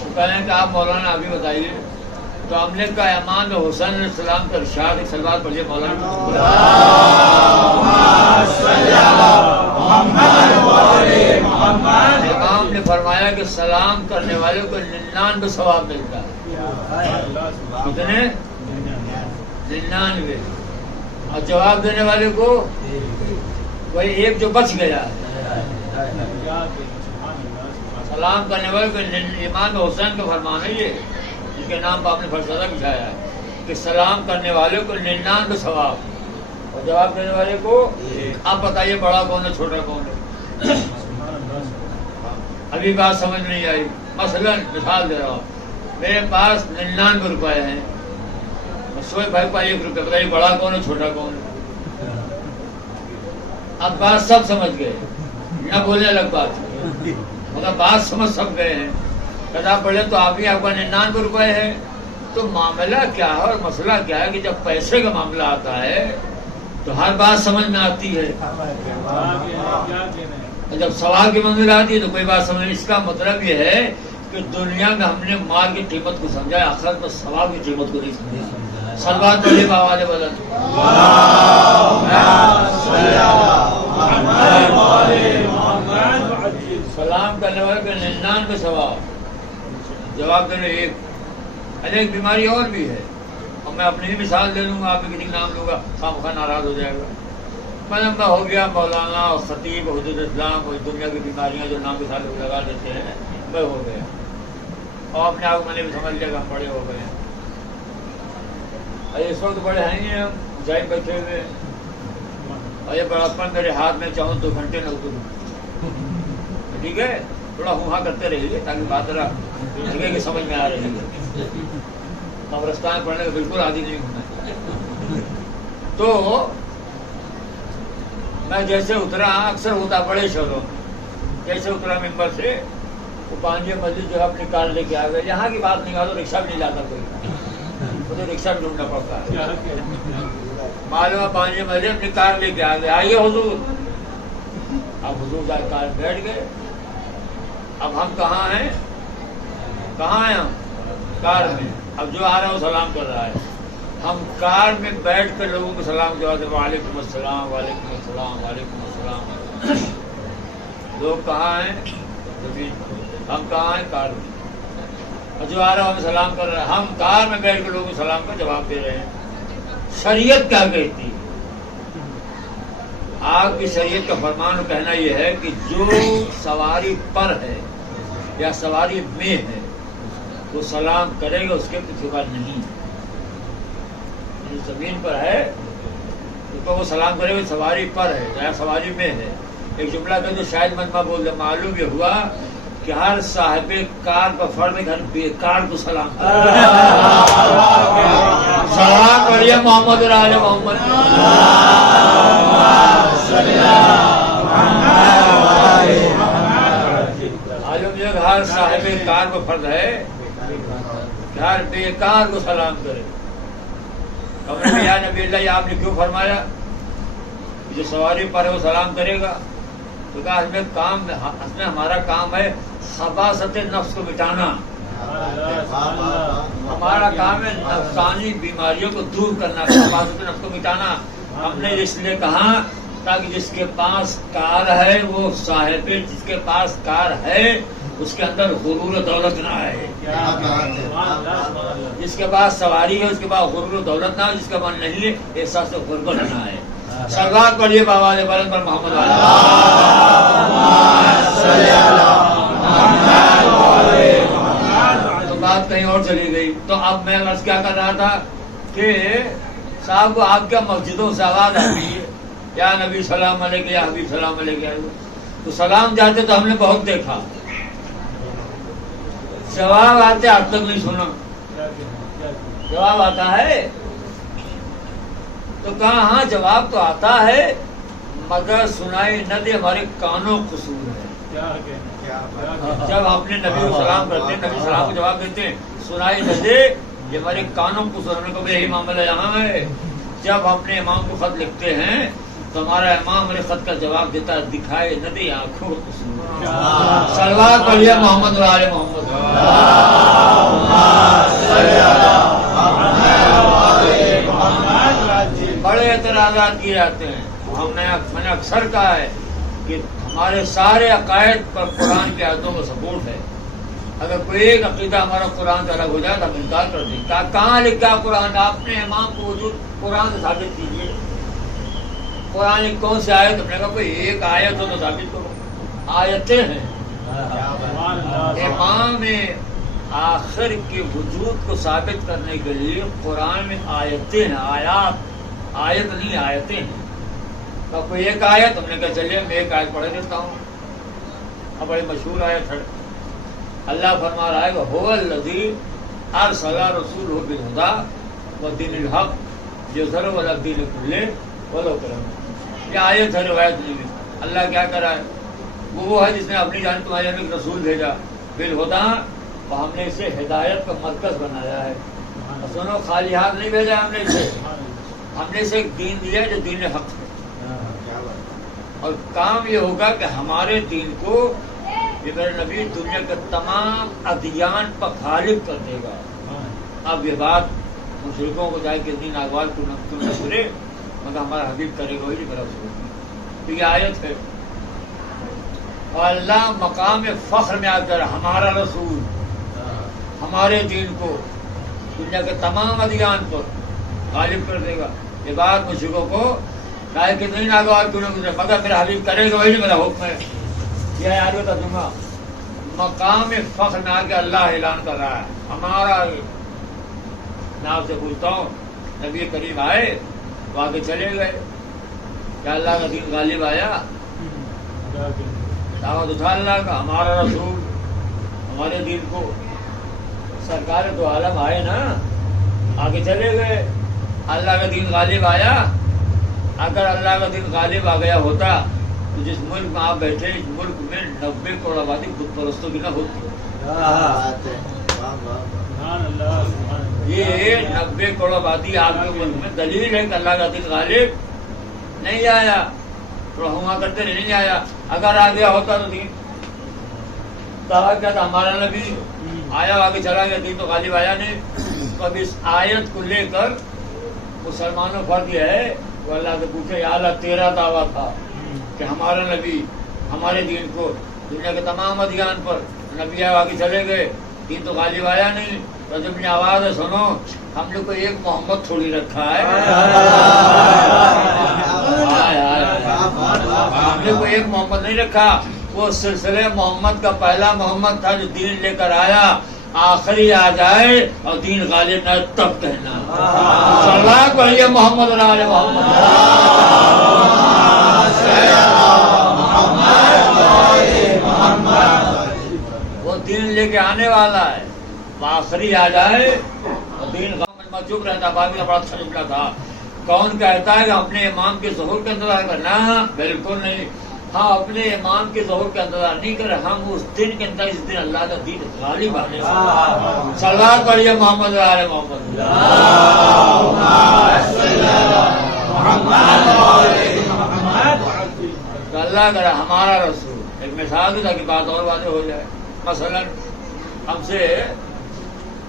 تو کہیں کہ آپ مولانا ابھی بتائیے. تو ہم نے کہا امام حسین علیہ السلام کا ارشاد ایک سلوات پڑھیے مولانا. امام نے فرمایا کہ سلام کرنے والے کو 99 ثواب ملتا ہے. کتنے؟ 99. اور جواب دینے والے کو وہی ایک جو بچ گیا ہے. سلام کرنے والے کو امام حسین کا فرمان ہے یہ جن کے نام پر آپ نے فلسفہ بچھایا ہے کہ سلام کرنے والے کو 99 ثواب اور جواب دینے والے کو. آپ بتائیے بڑا کون ہے چھوٹا کون ہے؟ ابھی بات سمجھ نہیں آئی. مثلا مثال دے رہا ہوں, میرے پاس 99 روپے ہیں, سوئے بھائی کو 1 روپے, بتائیے بڑا کون ہے چھوٹا کون ہے؟ اب بات سب سمجھ گئے, نہ بولنے لگ بات مطلب بات سمجھ سب گئے ہیں. کدا پڑھے تو آپ ہی آپ کا 99 روپے ہے. تو معاملہ کیا ہے اور مسئلہ کیا ہے کہ جب پیسے کا معاملہ آتا ہے تو ہر بات سمجھ میں آتی ہے, اور جب سوال کی منزل آتی ہے تو کوئی بات سمجھ. اس کا مطلب یہ ہے کہ دنیا میں ہم نے مال کی قیمت کو سمجھا ہے, آخرت میں ثواب کی قیمت کو نہیں سمجھا. سلوات پڑھیے بآواز بلند. سلام کرنے والے کو 99 ثواب, جواب دینے ایک. ایک بیماری اور بھی ہے, اور میں اپنی ہی مثال دے دوں گا, آپ کسی نام لوں گا خامخواہ ناراض ہو جائے گا. میں ہو گیا مولانا اور خطیب حدود اسلام, اور دنیا کی بیماریاں جو نام کے ساتھ لوگ لگا دیتے ہیں, میں ہو گیا. اور اپنے آپ کو میں نے بھی سمجھ لیا کہ ہم بڑے ہو گئے ہیں. اس وقت بڑے ہیں ہی ہم جائیں بیٹھے ہوئے, اور یہ بڑاپن میرے ہاتھ میں چاہوں 2 گھنٹے نہ اتروں. ٹھیک ہے, تھوڑا ہوا کرتے رہیے تاکہ بات ذرا لگے کہ سمجھ میں آ رہی ہے. قبرستان پڑھنے کا بالکل عادی نہیں ہونا. تو میں جیسے اترا, اکثر ہوتا بڑے شہروں میں, جیسے اترا ممبر سے وہ پانجے مسجد جو ہے اپنی کار لے کے آ گئے. یہاں کی بات نہیں تو رکشہ بھی نہیں لاتا کوئی, مجھے رکشہ بھی ڈھونڈنا پڑتا ہے. معلوم پانجے مسجد اپنی کار لے کے آ گئے. آئیے حضور. اب حضور جا کار بیٹھ گئے. اب ہم کہاں ہیں؟ کہاں ہیں ہم؟ کار میں. اب جو آ رہا ہے وہ سلام کر رہا ہے. ہم کار میں بیٹھ کر لوگوں کو سلام جواب دے, وعلیکم السلام وعلیکم السلام وعلیکم السلام. لوگ کہاں ہیں؟ ہم کہاں ہیں؟ کار میں. اور جو آ رہا ہے ہمیں سلام کر رہا ہے. ہم کار میں بیٹھ کر لوگوں کو سلام کا جواب دے رہے ہیں. شریعت کیا کہتی ہے؟ آپ کی شریعت کا فرمان کہنا یہ ہے کہ جو سواری پر ہے یا سواری میں ہے وہ سلام کرے گا, اس کے کچھ بات نہیں. جو زمین پر ہے اس کو وہ سلام کرے گا, سواری پر ہے یا سواری میں ہے. ایک جملہ کہ جو شاید مجمع بول دے, معلوم یہ ہوا کہ ہر صاحب کار کا فرد گھر بیکار کو سلام کرے. سلام کریے محمد راج محمد. معلوم یہ ہر صاحب کار کو فرد ہے کہ ہر بیکار کو سلام کرے. یا نبی اللہ, یہ آپ نے کیوں فرمایا جو سواری پر ہے وہ سلام کرے گا؟ تو کہا اس میں ہمارا کام ہے خباثت نفس کو مٹانا. ہمارا کام ہے نفسانی بیماریوں کو دور کرنا, خباثت نفس کو مٹانا. ہم نے اس لیے کہا تاکہ جس کے پاس کار ہے وہ صاحب, جس کے پاس کار ہے اس کے اندر غرور و دولت نہ آئے. جس کے پاس سواری ہے اس کے پاس غرور و دولت نہ آئے, جس کے پاس نہیں ہے احساس غربت نہ آئے. سلوات پڑھیے بآواز بلند پر محمد تو بات کہیں اور چلی گئی. تو اب میں عرض کیا کر رہا تھا کہ صاحب کو آپ کیا مسجدوں سے آواز آتی ہے یا نبی سلام علیکہ یا حبیب سلام علیکہ، تو سلام جاتے تو ہم نے بہت دیکھا، جواب آتے اب تک نہیں سنا۔ جواب آتا ہے تو کہا ہاں جواب تو آتا ہے مگر سنائی نہ دے، ہمارے کانوں قصور ہے۔ جب اپنے نبی کو سلام کرتے ہیں، نبی سلام کو جواب دیتے ہیں، سنائی نہ دے، یہ ہمارے کانوں قصور ہے۔ کبھی یہی معاملہ یہاں ہے، جب اپنے امام کو خط لکھتے ہیں تو ہمارا امام ہمارے خط کا جواب دیتا ہے، دکھائے نہ دے آنکھوں کو قصور۔ صلوات پڑھیے محمد و آل محمد۔ بڑے اعتراضات کیے جاتے ہیں، میں نے اکثر کہا ہے کہ ہمارے سارے عقائد پر قرآن کی آیتوں کا سپورٹ ہے۔ اگر کوئی ایک عقیدہ ہمارا قرآن سے الگ ہو جائے تو ہم انکار کر دیں۔ کہاں لکھا قرآن؟ آپ نے امام کو وجود قرآن سے ثابت کیجیے۔ قرآن کی کون سی آیت؟ ہم نے کہا کوئی ایک آیت ہو تو ثابت کرو۔ آیتیں ہیں، امام آخر کے وجود کو ثابت کرنے کے لیے قرآن میں آیتیں ہیں، آیت نہیں آیتیں ہیں۔ تو کوئی ایک آیت؟ ہم نے کہا چلیے میں ایک آیت پڑھ دیتا ہوں۔ اب بڑی مشہور آیت ہے، اللہ فرما رہا ہے کہ هو الذی ارسل رسولہ بالہدی ودین الحق یظہرہ علی الدین کلہ ولو کرہ الناس۔ یہ آیت ہے، روایت نہیں ہے۔ اللہ کیا کر رہا ہے؟ وہ ہے جس نے اپنی جانب تمہاری جانب ایک رسول بھیجا بالہدی، اور ہم نے اسے ہدایت کا مرکز بنایا ہے۔ سنو، خالی ہاتھ نہیں بھیجا ہم نے اسے، ہم نے اسے ایک دین دیا جو دین حق ہے۔ اور کام یہ ہوگا کہ ہمارے دین کو یہ میرے نبی دنیا کے تمام ادیان پر غالب کر دے گا۔ اب یہ بات مشرکوں کو جائے کہ دین اغوال کو نہ سنے، مگر ہمارا حبیب کرے گا، وہی میرا رسول۔ تو یہ آیت ہے، اور اللہ مقام فخر میں آ کر ہمارا رسول ہمارے دین کو دنیا کے تمام ادیان پر غالب کر دے گا۔ یہ بات مشرکوں کو چاہے کہ نہیں ناگوار کیوں نہ گزرے، مگر میرا حبیب کرے گا، وہی میرا حکم ہے۔ یہ آیت کا ترجمہ مقام فخر میں آ کے اللہ اعلان کر رہا ہے ہمارا۔ میں آپ سے پوچھتا ہوں، نبی کریم آئے تو آگے چلے گئے، کیا اللہ کا دین غالب آیا؟ دعوت اٹھا اللہ کا، ہمارا رسول ہمارے دین کو، سرکار دو عالم آئے نا، آگے چلے گئے۔ اللہ کا دین غالب آیا؟ اگر اللہ کا دین غالب آ گیا ہوتا تو جس ملک میں آپ بیٹھے، اس ملک میں 90 کروڑ آبادی بت پرستوں کی نہ ہوتی۔ یہ 90 کروڑ آبادی آپ کے ملک میں دلیل ہے کہ اللہ کا دین غالب نہیں آیا، تھوڑا ہوا کرتے نہیں آیا۔ اگر آ گیا ہوتا تو دین دعویٰ کیا تھا ہمارا نبی آیا، آگے چلا گیا، دین تو غالب آیا نہیں۔ تو اب اس آیت کو لے کر مسلمانوں فرض یہ ہے وہ اللہ سے پوچھے، یا اللہ تیرا دعویٰ تھا کہ ہمارا نبی ہمارے دین کو دنیا کے تمام ادیان پر، نبی آگے چلے گئے، دین تو غالب آیا نہیں۔ تو جب نے آواز ہے سنو، ہم نے کوئی ایک محمد تھوڑی رکھا ہے، ہم نے کوئی ایک محمد نہیں رکھا، وہ سلسلے محمد کا پہلا محمد تھا جو دین لے کر آیا، آخری آ جائے اور دین غالب نہ تب کہنا صلی اللہ علیہ محمد و آل محمد۔ وہ دین لے کے آنے والا ہے، وہ آخری آ جائے اور دین غالب چپ رہتا۔ باقی کا بڑا اچھا جملہ تھا، کون کہتا ہے کہ اپنے امام کے ظہور کے انتظار کرنا؟ بالکل نہیں۔ ہاں اپنے امام کے ظہور کا انتظار نہیں کرے، ہم اس دن کے اندر، اس دن اللہ کا دین غالب آنے والا۔ صلوات پڑھیے محمد و آل محمد۔ تو اللہ کرے ہمارا رسول، ایک مثال بھی تھا کہ بات اور واضح ہو جائے۔ مثلا ہم سے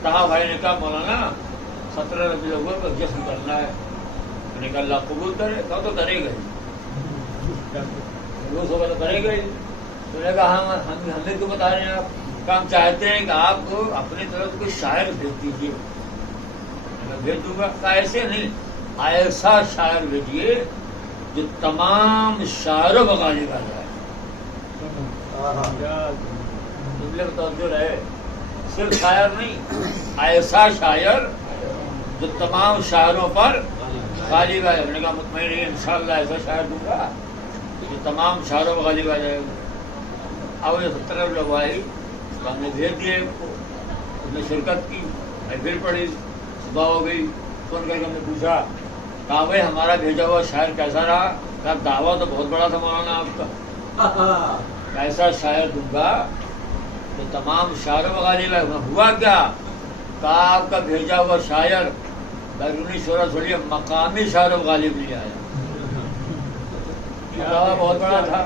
کہا بھائی نے کہا مولانا 17 ربیع الاول کو جشن کرنا ہے، میں نے کہا اللہ قبول کرے، کہا تو کرے گا روز ہوگا تو کرے گا ہی۔ تو نے کہا ہمیں کیوں بتا رہے ہیں آپ؟ کہ ہم چاہتے ہیں کہ آپ کو اپنی طرف کوئی شاعر بھیج دیجیے۔ میں بھیج دوں گا، کہا ایسے نہیں، ایسا شاعر بھیجیے جو تمام شاعروں کو غالب آ جائے۔ جملے میں توجہ رہے، صرف شاعر نہیں، ایسا شاعر جو تمام شاعروں پر غالب ہے. میں نے کہا مطمئن رہیے انشاءاللہ ایسا شاعر دوں گا جو تمام شاعروں پر غالب آ جائے گا. اب 70 لوگ آئی تو ہم نے بھیج دیے ایک کو, اس نے شرکت کی, میں پھر پڑھی, صبح ہو گئی, فون کر کے ہم نے پوچھا, کہا بھائی ہمارا بھیجا ہوا شاعر کیسا رہا؟ کہا دعویٰ تو بہت بڑا تھا مولانا آپ کا, ایسا شاعر دوں گا تو تمام شاعروں پر غالب ہے. ہوا کیا؟ کہا آپ کا بھیجا ہوا شاعر بیرونی شہرت چھوڑیے مقامی شاعروں پر غالب نہیں آیا. دعویٰ بہت بڑا تھا,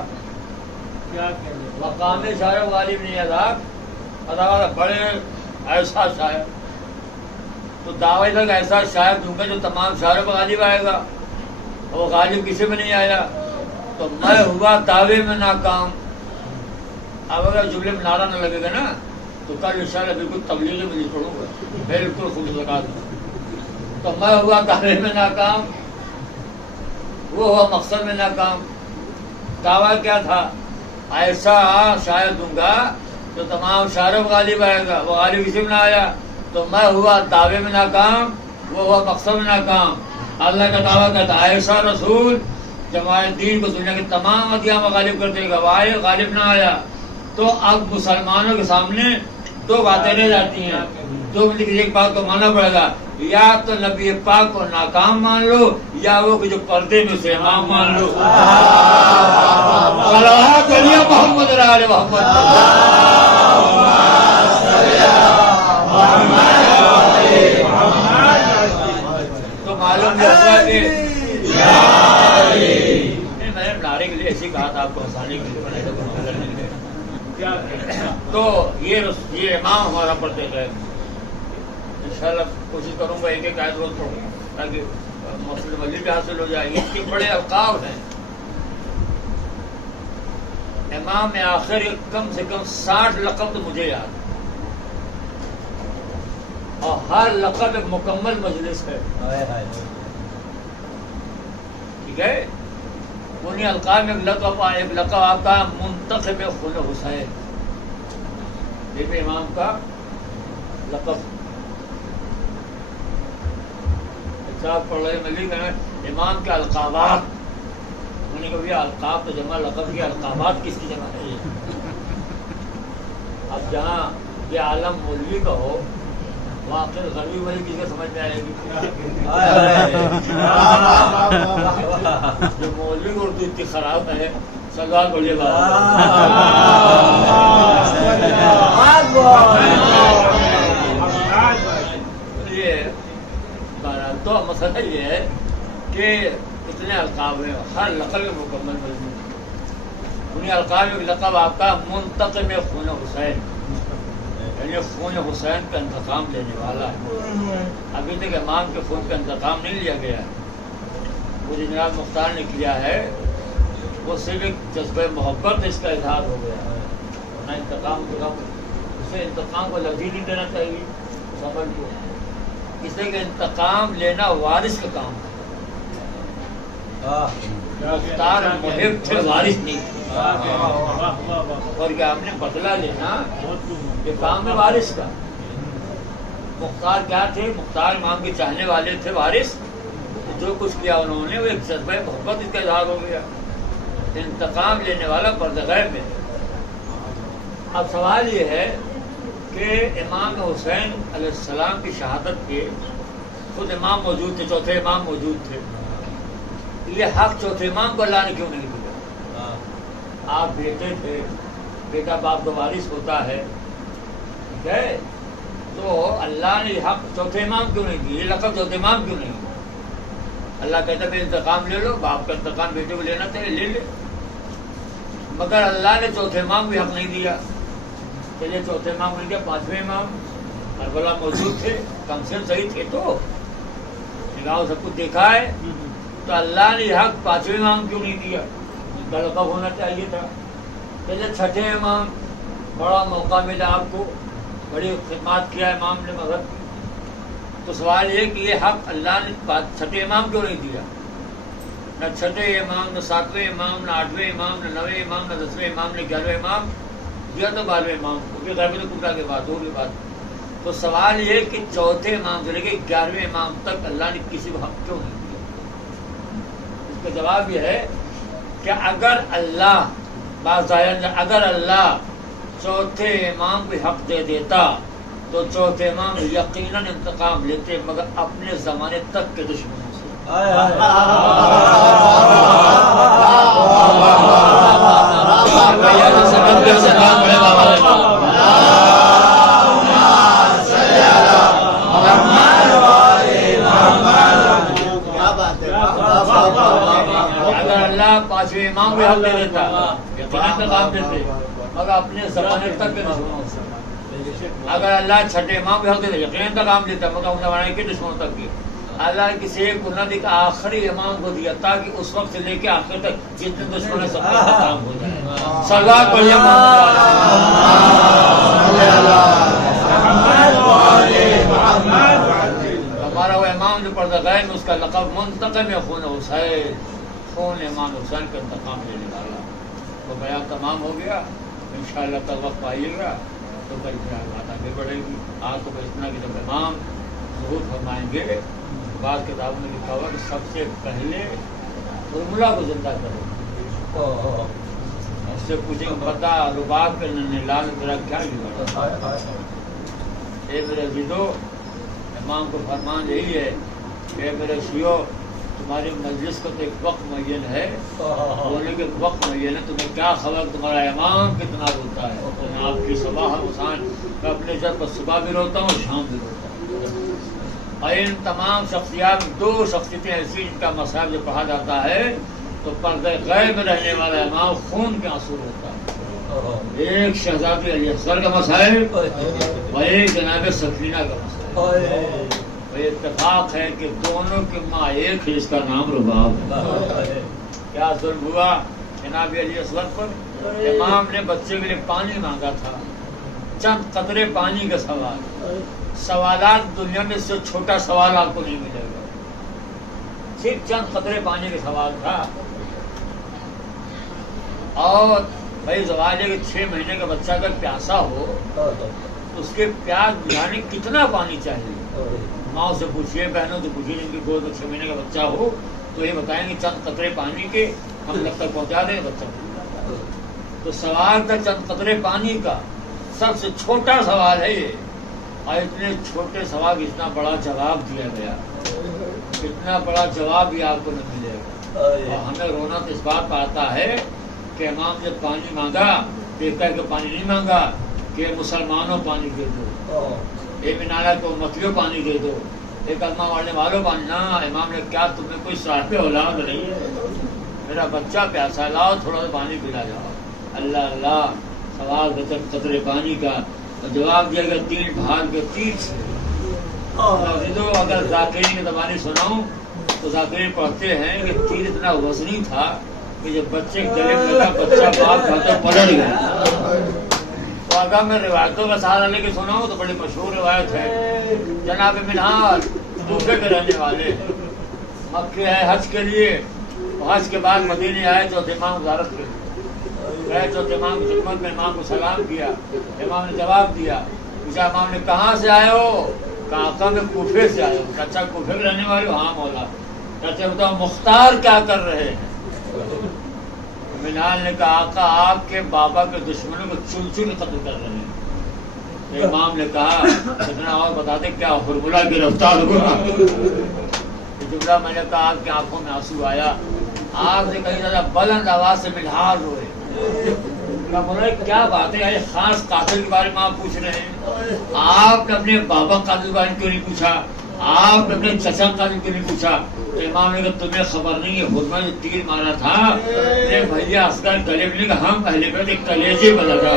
مقامی شاعر غالب نہیں آیا, بڑے ایسا شاعر. تو دعوی تک ایسا شاعر دوں گا جو تمام شاعروں پر غالب آئے گا, اور وہ غالب کسی میں نہیں آیا. تو میں ہوا دعوے میں ناکام. اب اگر جملے میں نعرہ نہ لگے گا نا تو کل انشاءاللہ بالکل تبلیغ میں نہیں چھوڑوں گا, بالکل خود لگا دوں. تو میں ہوا دعوے میں ناکام, وہ ہوا مقصد میں ناکام. دعویٰ کیا تھا؟ ایسا شاعر دوں گا جو تمام شاعروں پر غالب آئے گا, وہ غالب کسی میں نہ آیا. تو میں ہوا دعوے میں ناکام, وہ ہوا مقصد میں ناکام. اللہ کا دعویٰ کہتا ہے ایسا رسول جماعت دین کو دنیا کے تمام ادیان میں غالب کر دے گا, وہ آئے غالب نہ آیا. تو اب مسلمانوں کے سامنے دو باتیں رہ جاتی ہیں, دو میں سے ایک بات کو ماننا پڑے گا, یا تو نبی پاک کو ناکام مان لو, یا وہ کہ جو پردے میں سے امام مان لو. صلوات علی محمد علی محمد. تو معلوم ہوتا ہے کہ میں نے نعرے کے لیے ایسے کہا تھا آپ کو ہنسانے کے لیے. تو یہ امام ہمارا پڑھتے گئے. انشاءاللہ کوشش کروں گا ایک ایک آیت روز پڑھوں تاکہ مسئلہ مزید بھی حاصل ہو جائے. ان کے بڑے القاب ہیں. امام آخر کم سے کم 60 لقب تو مجھے یاد ہے, اور ہر لقب ایک مکمل مجلس ہے. ٹھیک ہے, انہیں القاب میں ایک لقب آپ کا منتخب خون حسین, یہ امام کا لقب. صاحب پڑھ رہے ملی میں امام کے القابات, میں نے کہا القاب تو جمع لقب کی, القابات کس کی جمع ہے؟ اب جہاں یہ عالم مولوی کا ہو وہاں پھر غربی والی کسی کا سمجھ میں آئے گی. جو مولوی کو اردو اتنی خراب ہے, سلوات بولیے تو مسئلہ یہ ہے کہ اتنے القاب ہیں, ہر لقب میں مکمل مضمون. انہیں القاب میں لقب آپ کا منتقم خون حسین, یعنی خون حسین کا انتقام لینے والا ہے. ابھی تک امام کے خون کا انتقام نہیں لیا گیا ہے. وہ جناب مختار نے کیا ہے وہ صرف ایک جذبہ محبت اس کا اظہار ہو گیا ہے, نہ انتقام. اسے انتقام کو لفظ نہیں دینا چاہیے سمجھ کو, اس لیے کہ انتقام لینا وارث کا کام ہے. مختار محب تھے, وارث نہیں تھے. اور کیا ہم نے بدلہ لینا یہ کام ہے وارث کا. مختار کیا تھے؟ مختار امام کے چاہنے والے تھے, وارث. جو کچھ کیا انہوں نے وہ ایک جذبہ محبت اس کا اظہار ہو گیا. انتقام لینے والا پردہ غیب میں. اب سوال یہ ہے کہ امام حسین علیہ السلام کی شہادت کے خود امام موجود تھے, چوتھے امام موجود تھے. یہ حق چوتھے امام کو اللہ نے کیوں نہیں دیا؟ آپ بیٹے تھے, بیٹا باپ کا وارث ہوتا ہے, ٹھیک ہے, تو اللہ نے حق چوتھے امام کیوں نہیں دی؟ یہ لقب چوتھے امام کیوں نہیں؟ اللہ کہتا ہے انتقام لے لو, باپ کا انتقام بیٹے کو لینا چاہیے, لے لے. مگر اللہ نے چوتھے امام بھی حق نہیں دیا. چلیے چوتھے امام مل گیا, پانچویں امام کربلا موجود تھے, کم سے کم صحیح تھے, تو نگاہوں سب کچھ دیکھا ہے. تو اللہ نے حق پانچویں امام کیوں نہیں دیا؟ ان کا لقب ہونا چاہیے تھا. چلیے چھٹے امام, بڑا موقع ملا آپ کو, بڑی خدمات کیا امام نے مذہب کی. تو سوال یہ کہ یہ حق اللہ نے چھٹے امام کیوں نہیں دیا؟ نہ چھٹے امام, نہ ساتویں امام, نہ آٹھویں امام, نہ نویں امام, نہ 10ویں امام, نہ 11ویں امام دیا. تو 12ویں امام کو بھی غیبت کبریٰ کے بعد ہوگی بات. تو سوال یہ کہ چوتھے امام سے لے کے 11ویں امام تک اللہ نے کسی کو حق کیوں نہیں دیا؟ اس کا جواب یہ ہے کہ اگر اللہ چوتھے امام کو حق دے دیتا تو چوتھے امام یقیناً انتقام لیتے، مگر اپنے زمانے تک کے دشمنوں سے۔ اگر اللہ پانچویں امام کو حق دے دیتا یقیناً انتقام دیتے، مگر اپنے زمانے تک کے دشمنوں سے۔ اگر اللہ چھٹے امام کو حق دے دیتا یقیناً انتقام دیتا، مگر اپنے زمانے کے دشمنوں تک کے۔ اللہ کسی ایک کو نہ دے کہ آخری امام کو دیا تاکہ اس وقت سے لے کے آخر تک جتنے دشمن ہیں سب کا انتقام ہو جائے۔ صلوات پڑھیے ہمارا وہ امام جو پردہ غائب میں اس کا لقب منتقم خون حسین، خون امام حسین کا انتقام لینے والا۔ تو بیان تمام ہو گیا، انشاءاللہ کل وقت پائیے گا تو کل بات آگے بڑھے گی۔ آج تو اتنا کہ جب امام ظہور فرمائیں گے، بعض کتابوں میں لکھا ہوا کہ سب سے پہلے فرمولہ کو زندہ کرو، اس سے پوچھیں گے پتہ رباب کے لال تیرا کیا ہوا؟ اے میرے عزیزو، امام کو فرمان یہی ہے کہ میرے شیعو تمہاری مجلس کو تو ایک وقت معین ہے، بولنے کے وقت معین ہے، تمہیں کیا خبر تمہارا امام کتنا روتا ہے؟ میں آپ کی صبح حسین میں اپنے جب صبح بھی روتا ہوں شام بھی روتا ہوں۔ اور ان تمام شخصیات دو شخصیتیں ایسی جن کا مصحف جو پڑھا جاتا ہے تو پردہ غیب میں رہنے والا امام خون کے آنسو ہوتا ہے۔ ایک شہزادی علی اصغر کا مصحف اور ایک جناب سکینہ کا مصحف۔ اتفاق ہے کہ دونوں کی ماں ایک ہے، اس کا نام رباب ہے۔ کیا ظلم ہوا جناب علی اصغر پر؟ امام نے بچے کے لیے پانی مانگا تھا، چند قطرے پانی کا سوال۔ سوالات دنیا میں سے چھوٹا سوال آپ کو نہیں ملے گا، صرف چند قطرے پانی کا سوال تھا۔ اور بھائی سوال ہے کہ 6 مہینے کا بچہ اگر پیاسا ہو اس کے پیاس بجھانے کتنا پانی چاہیے؟ ماں سے پوچھیے، بہنوں سے پوچھیے جن کی گود میں 6 مہینے کا بچہ ہو تو یہ بتائیں گے چند قطرے پانی کے ہم لگ تک پہنچا دیں بچہ۔ تو سوال تھا چند قطرے پانی کا، سب سے چھوٹا سوال ہے یہ، اور اتنے چھوٹے سوال کا اتنا بڑا جواب دیا گیا، اتنا بڑا جواب بھی آپ کو نہ ملے گا۔ اور ہمیں رونا تو اس بات پہ آتا ہے کہ امام جب پانی مانگا دیکھتا ہے کہ پانی نہیں مانگا کہ مسلمانوں پانی دے دو، اے منارہ کو متیوں پانی دے دو، ایک امام والے والوں پانی نہ۔ امام نے کیا تمہیں کوئی صاحب اولاد نہیں ہے؟ میرا بچہ پیاسا، لاؤ تھوڑا سا پانی پلا جاؤ۔ اللہ اللہ، سوال بچت قطرے پانی کا، جواب دیا گیا 3 بھاگ کے 3 سے۔ اگر ذاکرین کی زبانی سناؤں تو ذاکرین پڑھتے ہیں کہ تیر اتنا وزنی تھا کہ جب بچے گلے میں لگا بچہ باپ کھاتے پلٹ گیا۔ تو اگر میں روایتوں کا سہارا لے کے سناؤں تو بڑی مشہور روایت ہے، جناب منہال کوفے کے رہنے والے مکے ہے حج کے لیے، حج کے بعد مدینے آئے تو امام زیارت کے گئے، تو امام کی خدمت میں امام کو سلام کیا، امام نے جواب دیا، پوچھا امام نے کہاں سے آئے ہو؟ کہا آقا میں کوفے سے آئے ہوں۔ اچھا کوفے کے رہنے والے ہو؟ ہاں مولا۔ کہتے بتاؤ مختار کیا کر رہے ہیں؟ منال نے کہا آقا آپ کے بابا کے دشمنوں کو چن چن قتل کر رہے ہیں۔ امام نے کہا اتنا اور بتا دیں کیا حرملہ گرفتار ہوا؟ جملہ میں نے کہا آپ کی آنکھوں میں آنسو آیا، آپ نے کہیں زیادہ بلند آواز سے منہال روئے۔ کیا بات ہے، یہ خاص قاتل کے بارے میں آپ پوچھ رہے ہیں؟ آپ نے اپنے بابا قاتل کے بارے میں کیوں نہیں پوچھا؟ آپ نے اپنے چچا قاتل کیوں نہیں پوچھا؟ تو امام نے کہا تمہیں خبر نہیں ہے حرمہ جو تیر مارا تھا میرے بھیا اصغر گلے میں کہ ہم اہل بیت ایک کلیجے میں لگا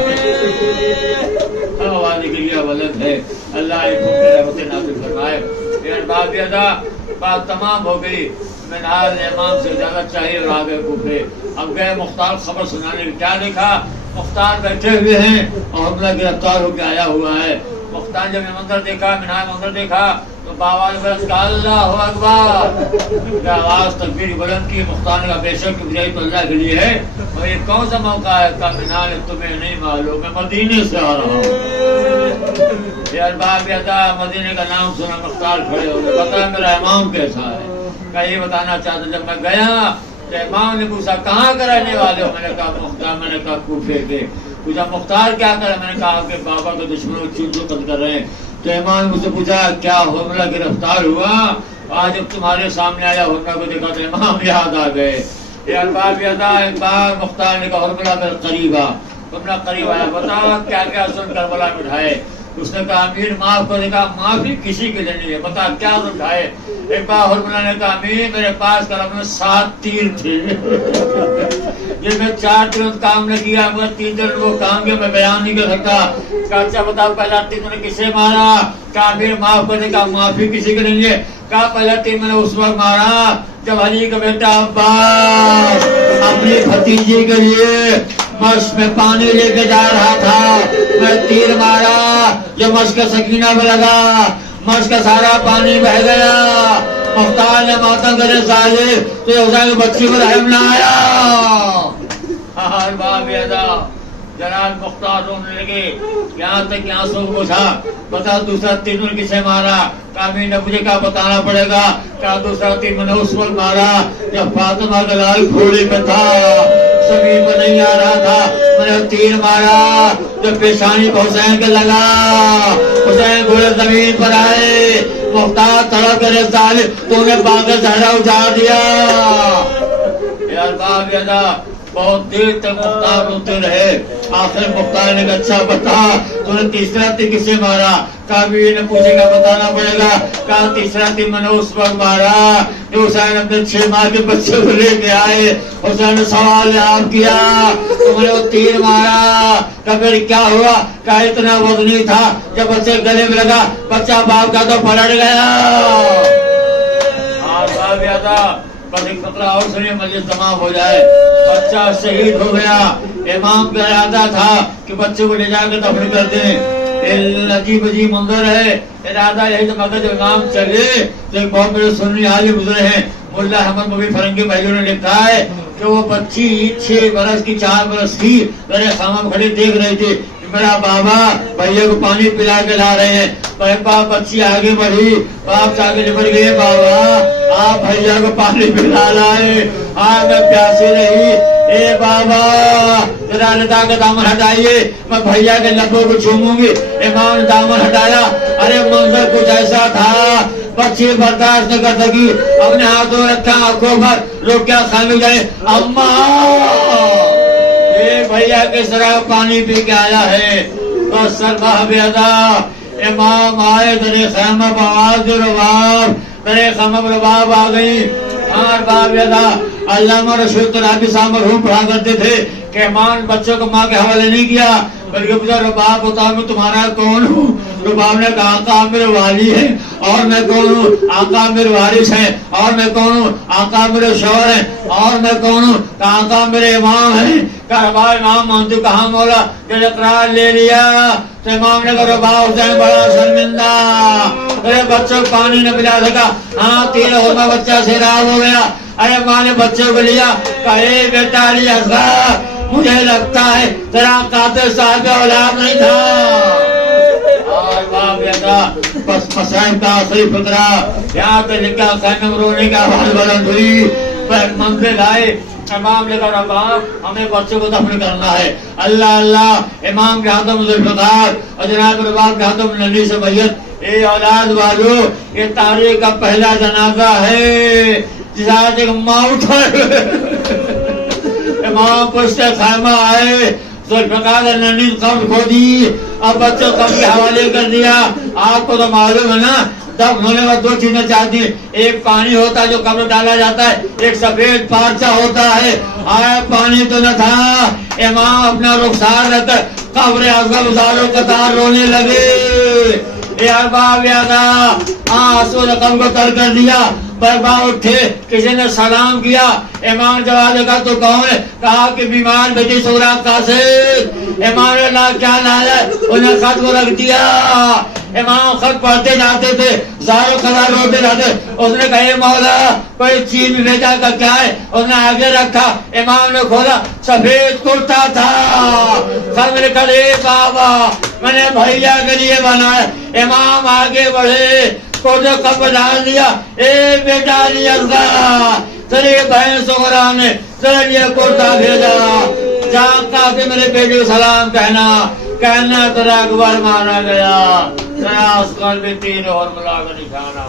آواز کے لیے ولد ہے۔ اللہ رحمت نازل فرمائے۔ باب ادا بات تمام ہو گئی، منہال نے امام سے اجازت چاہیے اور آ گئے کوفے۔ اب گئے مختار خبر سنانے میں، کیا دیکھا؟ مختار بیٹھے ہوئے ہیں اور حملہ گرفتار ہو کے آیا ہوا ہے۔ مختار جب یہ منظر دیکھا، منہال منظر دیکھا تو باواز کا اللہ اکبر آواز تکبیر بلند کی۔ مختار نے کہا بے شک کی بجائی تو اللہ کے لیے ہے، اور یہ کون سا موقع ہے کامنان تمہیں نہیں معلوم میں مدینے سے آ رہا ہوں یار باپ ادا مدینے کا نام سنا مختار کھڑے ہو گئے بتا میرا امام کیسا ہے میں یہ بتانا چاہتا جب میں گیا تو امام نے پوچھا کہاں کا رہنے والے ہو میں نے کہا مختار میں نے کہا کوفے کے پوچھا مختار کیا کرے میں نے کہا کہ بابا کے دشمنوں چون چون قتل کر رہے ہیں تو امام نے مجھ سے پوچھا کیا حرملہ گرفتار ہوا آج جب تمہارے سامنے آیا حرملہ کو دیکھا تو امام یاد آ گئے یہ باپ ادا ایک بار مختار نے کہا حرملہ میرے قریب آ حرملہ قریب آیا بتا کیا کیا سن کربلا میں اٹھائے اس نے کہا امیر معاف کر دے گا معافی کسی کے لیے نہیں ہے بتا کیا اٹھائے ایک بار حرملہ نے کہا امیر میرے پاس کرم میں 7 تیر تھے یہ میں 4 دن کام نہ کیا مگر 3 دن وہ کام کیا میں بیان نہیں کر سکتا کہا اچھا بتاؤ پہلا تیر میں نے کسے مارا کہا امیر معاف کر دے گا معافی کسی کے نہیں ہے کہا پہلا تیر میں نے اس وقت مارا جب علی کا بیٹا عباس اپنی بھتیجی کے لیے مشق میں پانی لے کے جا رہا تھا میں تیر مارا جو مشق کا سکینہ میں لگا مشق کا سارا پانی بہ گیا مختار نے ماتم کرے سالے تو یہ حسین کے بچی پر رحم نہ آیا ہر باپ ادا جناب مختار رونے لگے یہاں تک یہاں سو پوچھا بتا دوسرا تیر میں کسے مارا کہا نے مجھے کیا بتانا پڑے گا کہا دوسرا تیر میں نے اس وقت مارا جب فاطمہ کا لال گھوڑے پہ تھا زمین پر نہیں آ رہا تھا میں نے تیر مارا جب پیشانی کو حسین کے لگا حسین گھوڑے زمین پر آئے مختار تڑپ کرے ظالم تو نے باغ زہرا اجاڑ دیا یار باپ ادا بہت دیر تک مختار روتے رہے آخر مختار نے کہا اچھا بتا تو نے تیسرا تیر کسے مارا کہا بھی نے پوچھے گا بتانا پڑے گا کہا تیسرا تیر میں نے اس وقت مارا جو حسین اپنے 6 ماہ کے بچے کو لے کے آئے حسین نے سوال جواب کیا تو میں نے وہ تیر مارا کہا پھر کیا ہوا کہا اتنا وزنی تھا جب بچے گلے میں لگا بچہ باپ کا تو پلٹ گیا باپ یاد بس ایک فقرہ اور سنیے مجلس تمام ہو جائے بچہ شہید ہو گیا امام کا ارادہ تھا کہ بچے کو لے جا کے دفن کر دیں عجیب عجیب منظر ہے ارادہ یہی تو مگر جب امام چلے تو ایک بہت بڑے سنی عالم گزرے ہیں ملا احمد مبی فرنگی بھائیوں نے لکھا ہے کہ وہ بچی 6 برس کی 4 برس کی میرے خامہ کھڑے دیکھ رہی تھی میرا بابا بھیا کو پانی پلا کے لا رہے ہیں باپ بچی آگے بڑھی باپ سے آگے نبڑ گئے بابا آپ بھیا کو پانی پلا لائے میں پیاسی رہی اے بابا ذرا ندا کا دامن ہٹائیے میں بھیا کے لبوں کو چوموں گی امام نے دامن ہٹایا ارے منظر کچھ ایسا تھا بچی برداشت نہ کر سکی اپنے ہاتھوں رکھا آنکھوں پر لوگ کیا خامی جائے اماں بھیا کے طرح پانی پی کے آیا ہے بس سر بہب ادا امام آئے درے خیمہ بآواز رباب درے خیمہ رباب آ گئی ہمار باب ادا علامہ رشید ترابی صاحب مرحوم پڑھا کرتے تھے کہ امام بچوں کو ماں کے حوالے نہیں کیا بلکہ پوچھا رباب بتاؤ میں تمہارا کون ہوں رباب نے کہا آقا میرے والی ہے اور میں کون ہوں آقا میرے وارث ہیں اور میں کون ہوں آقا میرے شوہر ہیں اور میں کون ہوں کہا آقا میرے امام ہیں کہا رباب امام مانتو کہاں مولا جب اقرار لے لیا تو امام نے کہا رباب حسین بڑا شرمندہ میرے بچوں کو پانی نہ پلا سکا ہاں 3 ہونا بچہ سیراب ہو گیا ارے ماں نے بچوں کو لیا کہا اے بیٹا علی اصغر مجھے لگتا ہے تیرا قاتل صاحب کا اولاد نہیں تھا اور باپ بیٹا بس مسائل کا آخری فقرہ یہاں پہ لکھا خیمے میں رونے کا آواز بلند ہوئی پر منزل آئے امام نے کہا رباب ہمیں بچوں کو دفن کرنا ہے اللہ اللہ امام کے ہاتھوں میں ذوالفقار اور جناب رباب کے ہاتھوں میں ننھی سے میت اے اولاد والو یہ تاریخ کا پہلا جنازہ ہے جس آج ایک ماں اٹھائے امام پشت خیمہ آئے ذوالفقار نے ننھی قبر کھو دی اب بچوں قبر کے حوالے کر دیا آپ کو تو معلوم ہے نا دفن ہونے میں 2 چیزیں چاہتی ہیں ایک پانی ہوتا ہے جو قبر ڈالا جاتا ہے ایک سفید پارچہ ہوتا ہے آئے پانی تو نہ تھا امام اپنا رخسار رہ کر قبر اعظم ہزاروں قطار رونے لگے اے ارباب یادا آنسو نے قبر کو تر کر دیا بربا اٹھے، کسی نے سلام کیا، امام جواب دے گا تو کون ہے؟ کہا کہ بیمار بیٹی سورا قاصد۔ امام نے کہا کیا نام ہے؟ انہیں خط کو رکھ دیا۔ امام خط پڑھتے جاتے تھے، زارو خزار ہوتے جاتے، اس نے کہا اے مولا کوئی چیز بھیجا کا کیا ہے؟ اس نے آگے رکھا، امام نے کھولا، سفید کرتا تھا۔ سب نے کہا اے بابا میں نے بھیا کے لیے بنایا۔ امام آگے بڑھے، کرتے کب ڈال دیا، اے بیٹا علی اصغر تیری بہن سغرا نے تیرے لیے کرتا بھیجا، جا کہا کہ میرے بیٹے کو سلام کہنا تیرا اکبر مانا گیا، تیرا اصغر بھی تین اور ملا کر نشانہ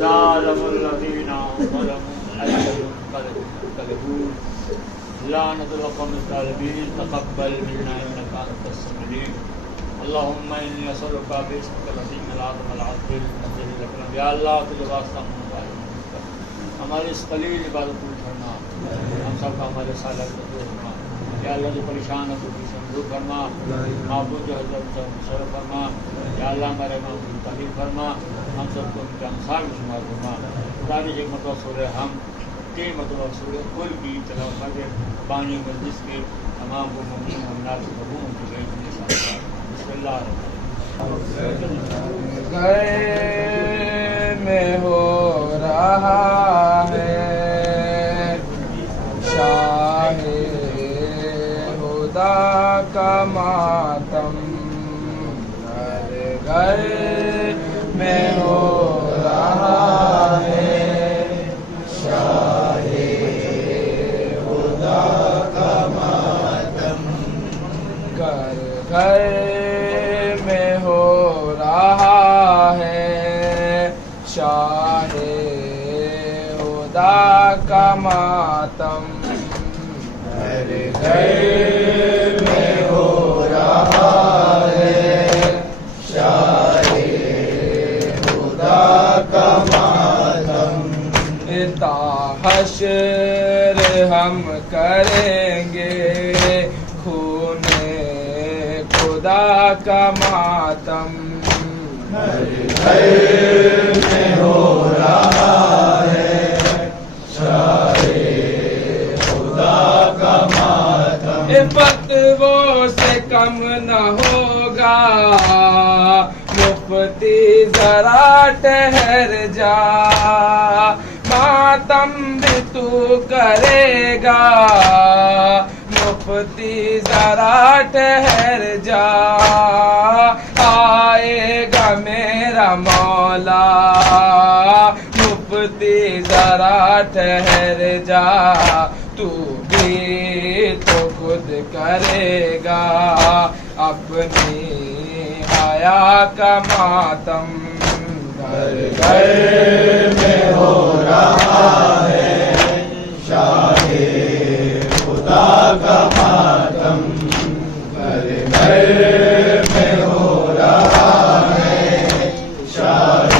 ظالم الذین لعنت القوم الظالمین تقبل منا انک انت السمیع العلیم اللهم انی اسألک باسمک العظیم العظیم العظیم الذی الاکرم۔ یا اللہ تجھے واسطہ ہماری اس قلیل عبادت کو فرما، ہم سب کا ہمارے سالہ کو دور فرما۔ یا اللہ جو پریشان ہے تو دور فرما، معبود جو حضرت مصر فرما۔ یا اللہ ہمارے معبود کی تعریف فرما، ہم سب کو ان کے امثال میں شمار فرما۔ قرآن ایک مرتبہ سورہ ہم، 3 مرتبہ سورہ کل کی تلاوت کر کے بانی مجلس کے تمام کو مومنین مومنات کو قبول کی گئی ان کے ساتھ۔ بسم اللہ گئے میں ہو رہا ہے شاہ خدا کا ماتم، گھر میں ہو رہا ہے شاہ خدا کا ماتم، گھر گھر میں ہو رہا ہے شاہ خدا کا ماتم، گھر گھر میں ہو رہا ہے شاہ خدا کا ماتم، تا حشر ہم کریں گے خون خدا کا ماتم، ہر گھر میں ہو رہا ہے شاہ خدا کا ماتم، فتووں سے کم نہ ہوگا مفتی ذرا ٹھہر جا، ماتم بھی تو کرے گا مفتی ذرا ٹھہر جا، آئے گا میرا مولا مفتی ذرا ٹھہر جا، تو بھی تو خود کرے گا اپنی حیا کا ماتم، گھر گھر میں ہو رہا ہے شاہ خدا کا ماتم، گھر گھر میں ہو رہا ہے شاہ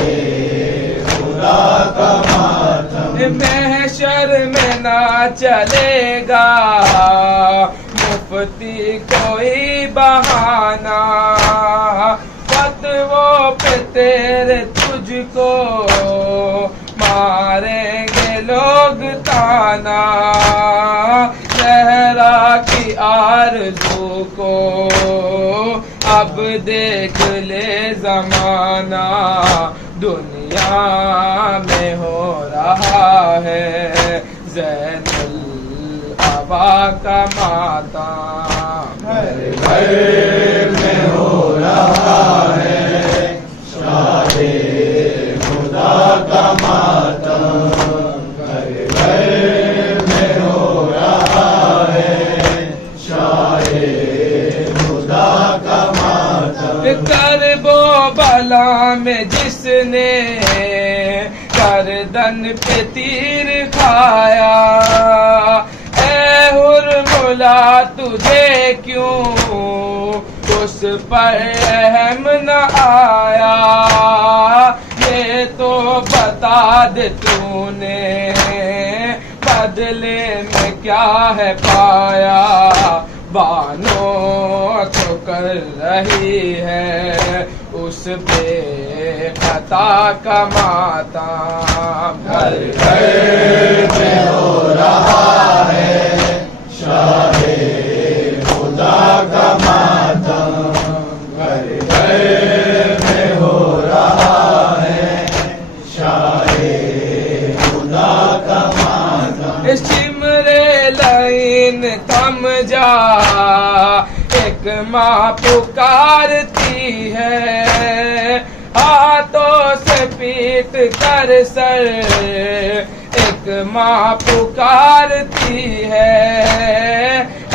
خدا کا ماتم، محشر میں نہ چلے گا مفتی کوئی بہانہ، فتووں پہ تیرے تجھ کو ماریں گے لوگ تانا، صحرا کی آرزو کو اب دیکھ لے زمانہ، دنیا میں ہو رہا ہے زین العبا کا ماتم، گھر گھر میں ہو رہا ہے شاہ خدا کا ماتم، گھر گھر میں ہو رہا ہے شاہ خدا کا ماتم، کرب و بلا میں جس نے گردن پہ تیر کھایا، اے حرملا تجھے کیوں اس پر رحم نہ آیا، یہ تو بتا دے تو نے بدلے میں کیا ہے پایا، بانو تو کر رہی ہے اس بے خطا کا ماتم گھر گھر میں ہو رہا ہے شاہ خدا کا ماتم، گھر گھر میں ہو رہا ہے شاہ خدا کا ماتم۔ شمرے لائن تھم جا، ایک ماں پکارتی ہے، ہاتھوں سے پیٹ کر سر ایک ماں پکارتی ہے،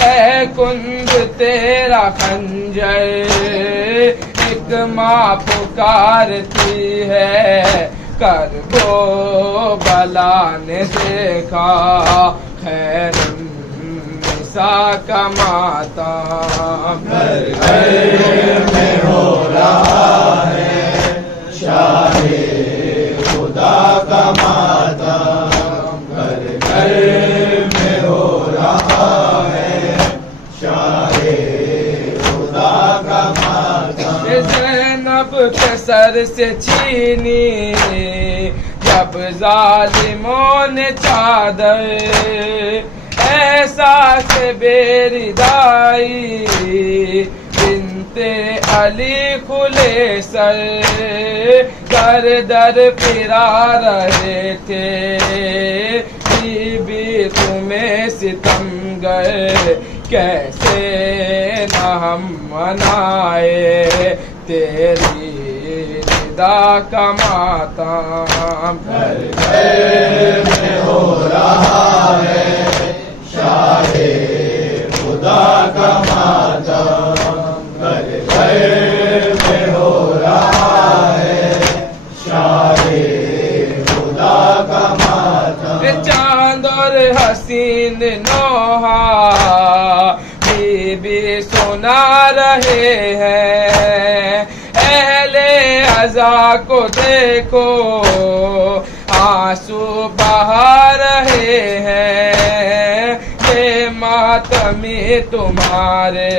اے کند تیرا خنجر ایک ماں پکارتی ہے، کربو بلا نے دیکھا خیر النساء کا ماتم، گھر گھر میں ہو رہا ہے شاہ خدا کا ماتم، گھر گھر میں ہو رہا ہے شاہ خدا کا ماتم۔ زینب کے سر سے چھینی جب ظالموں نے چادر، احساس بیردائی بنت علی کھلے سر، در در پھرا رہے تھے بی بی تمہیں ستم گئے، کیسے نہ ہم منائے تیری ندا کا ماتم، گھر گھر میں ہو رہا ہے شاہ خدا کا ماتم، گھر گھر میں ہو رہا ہے شاہ خدا کا ماتم۔ چاند اور حسین نوحہ بی بی سنا رہے ہیں، اہل عزا کو دیکھو آنسو بہا رہے ہیں، یہ ماتمی تمہارے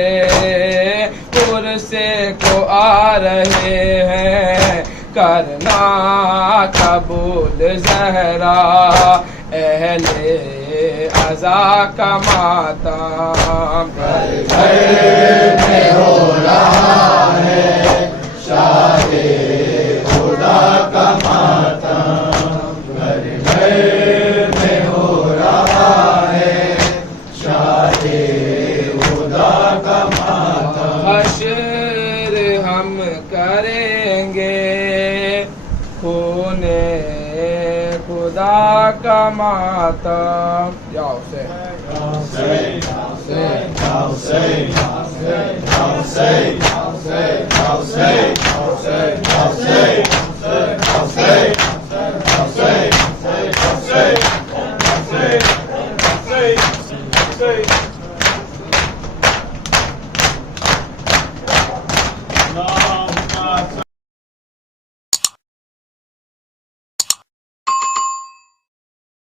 پرسے کو آ رہے ہیں، کرنا قبول زہرا اہل عزا کا ماتم، گھر گھر میں ہو رہا ہے شاہ خدا کا ماتم، گھر گھر میں ہو رہا ہے شاہ خدا کا ماتم۔ حشر ہم کریں گے خون خدا کا ماتم، جاؤ سے حسین حسین حسین حسین حسین حسین حسین حسین حسین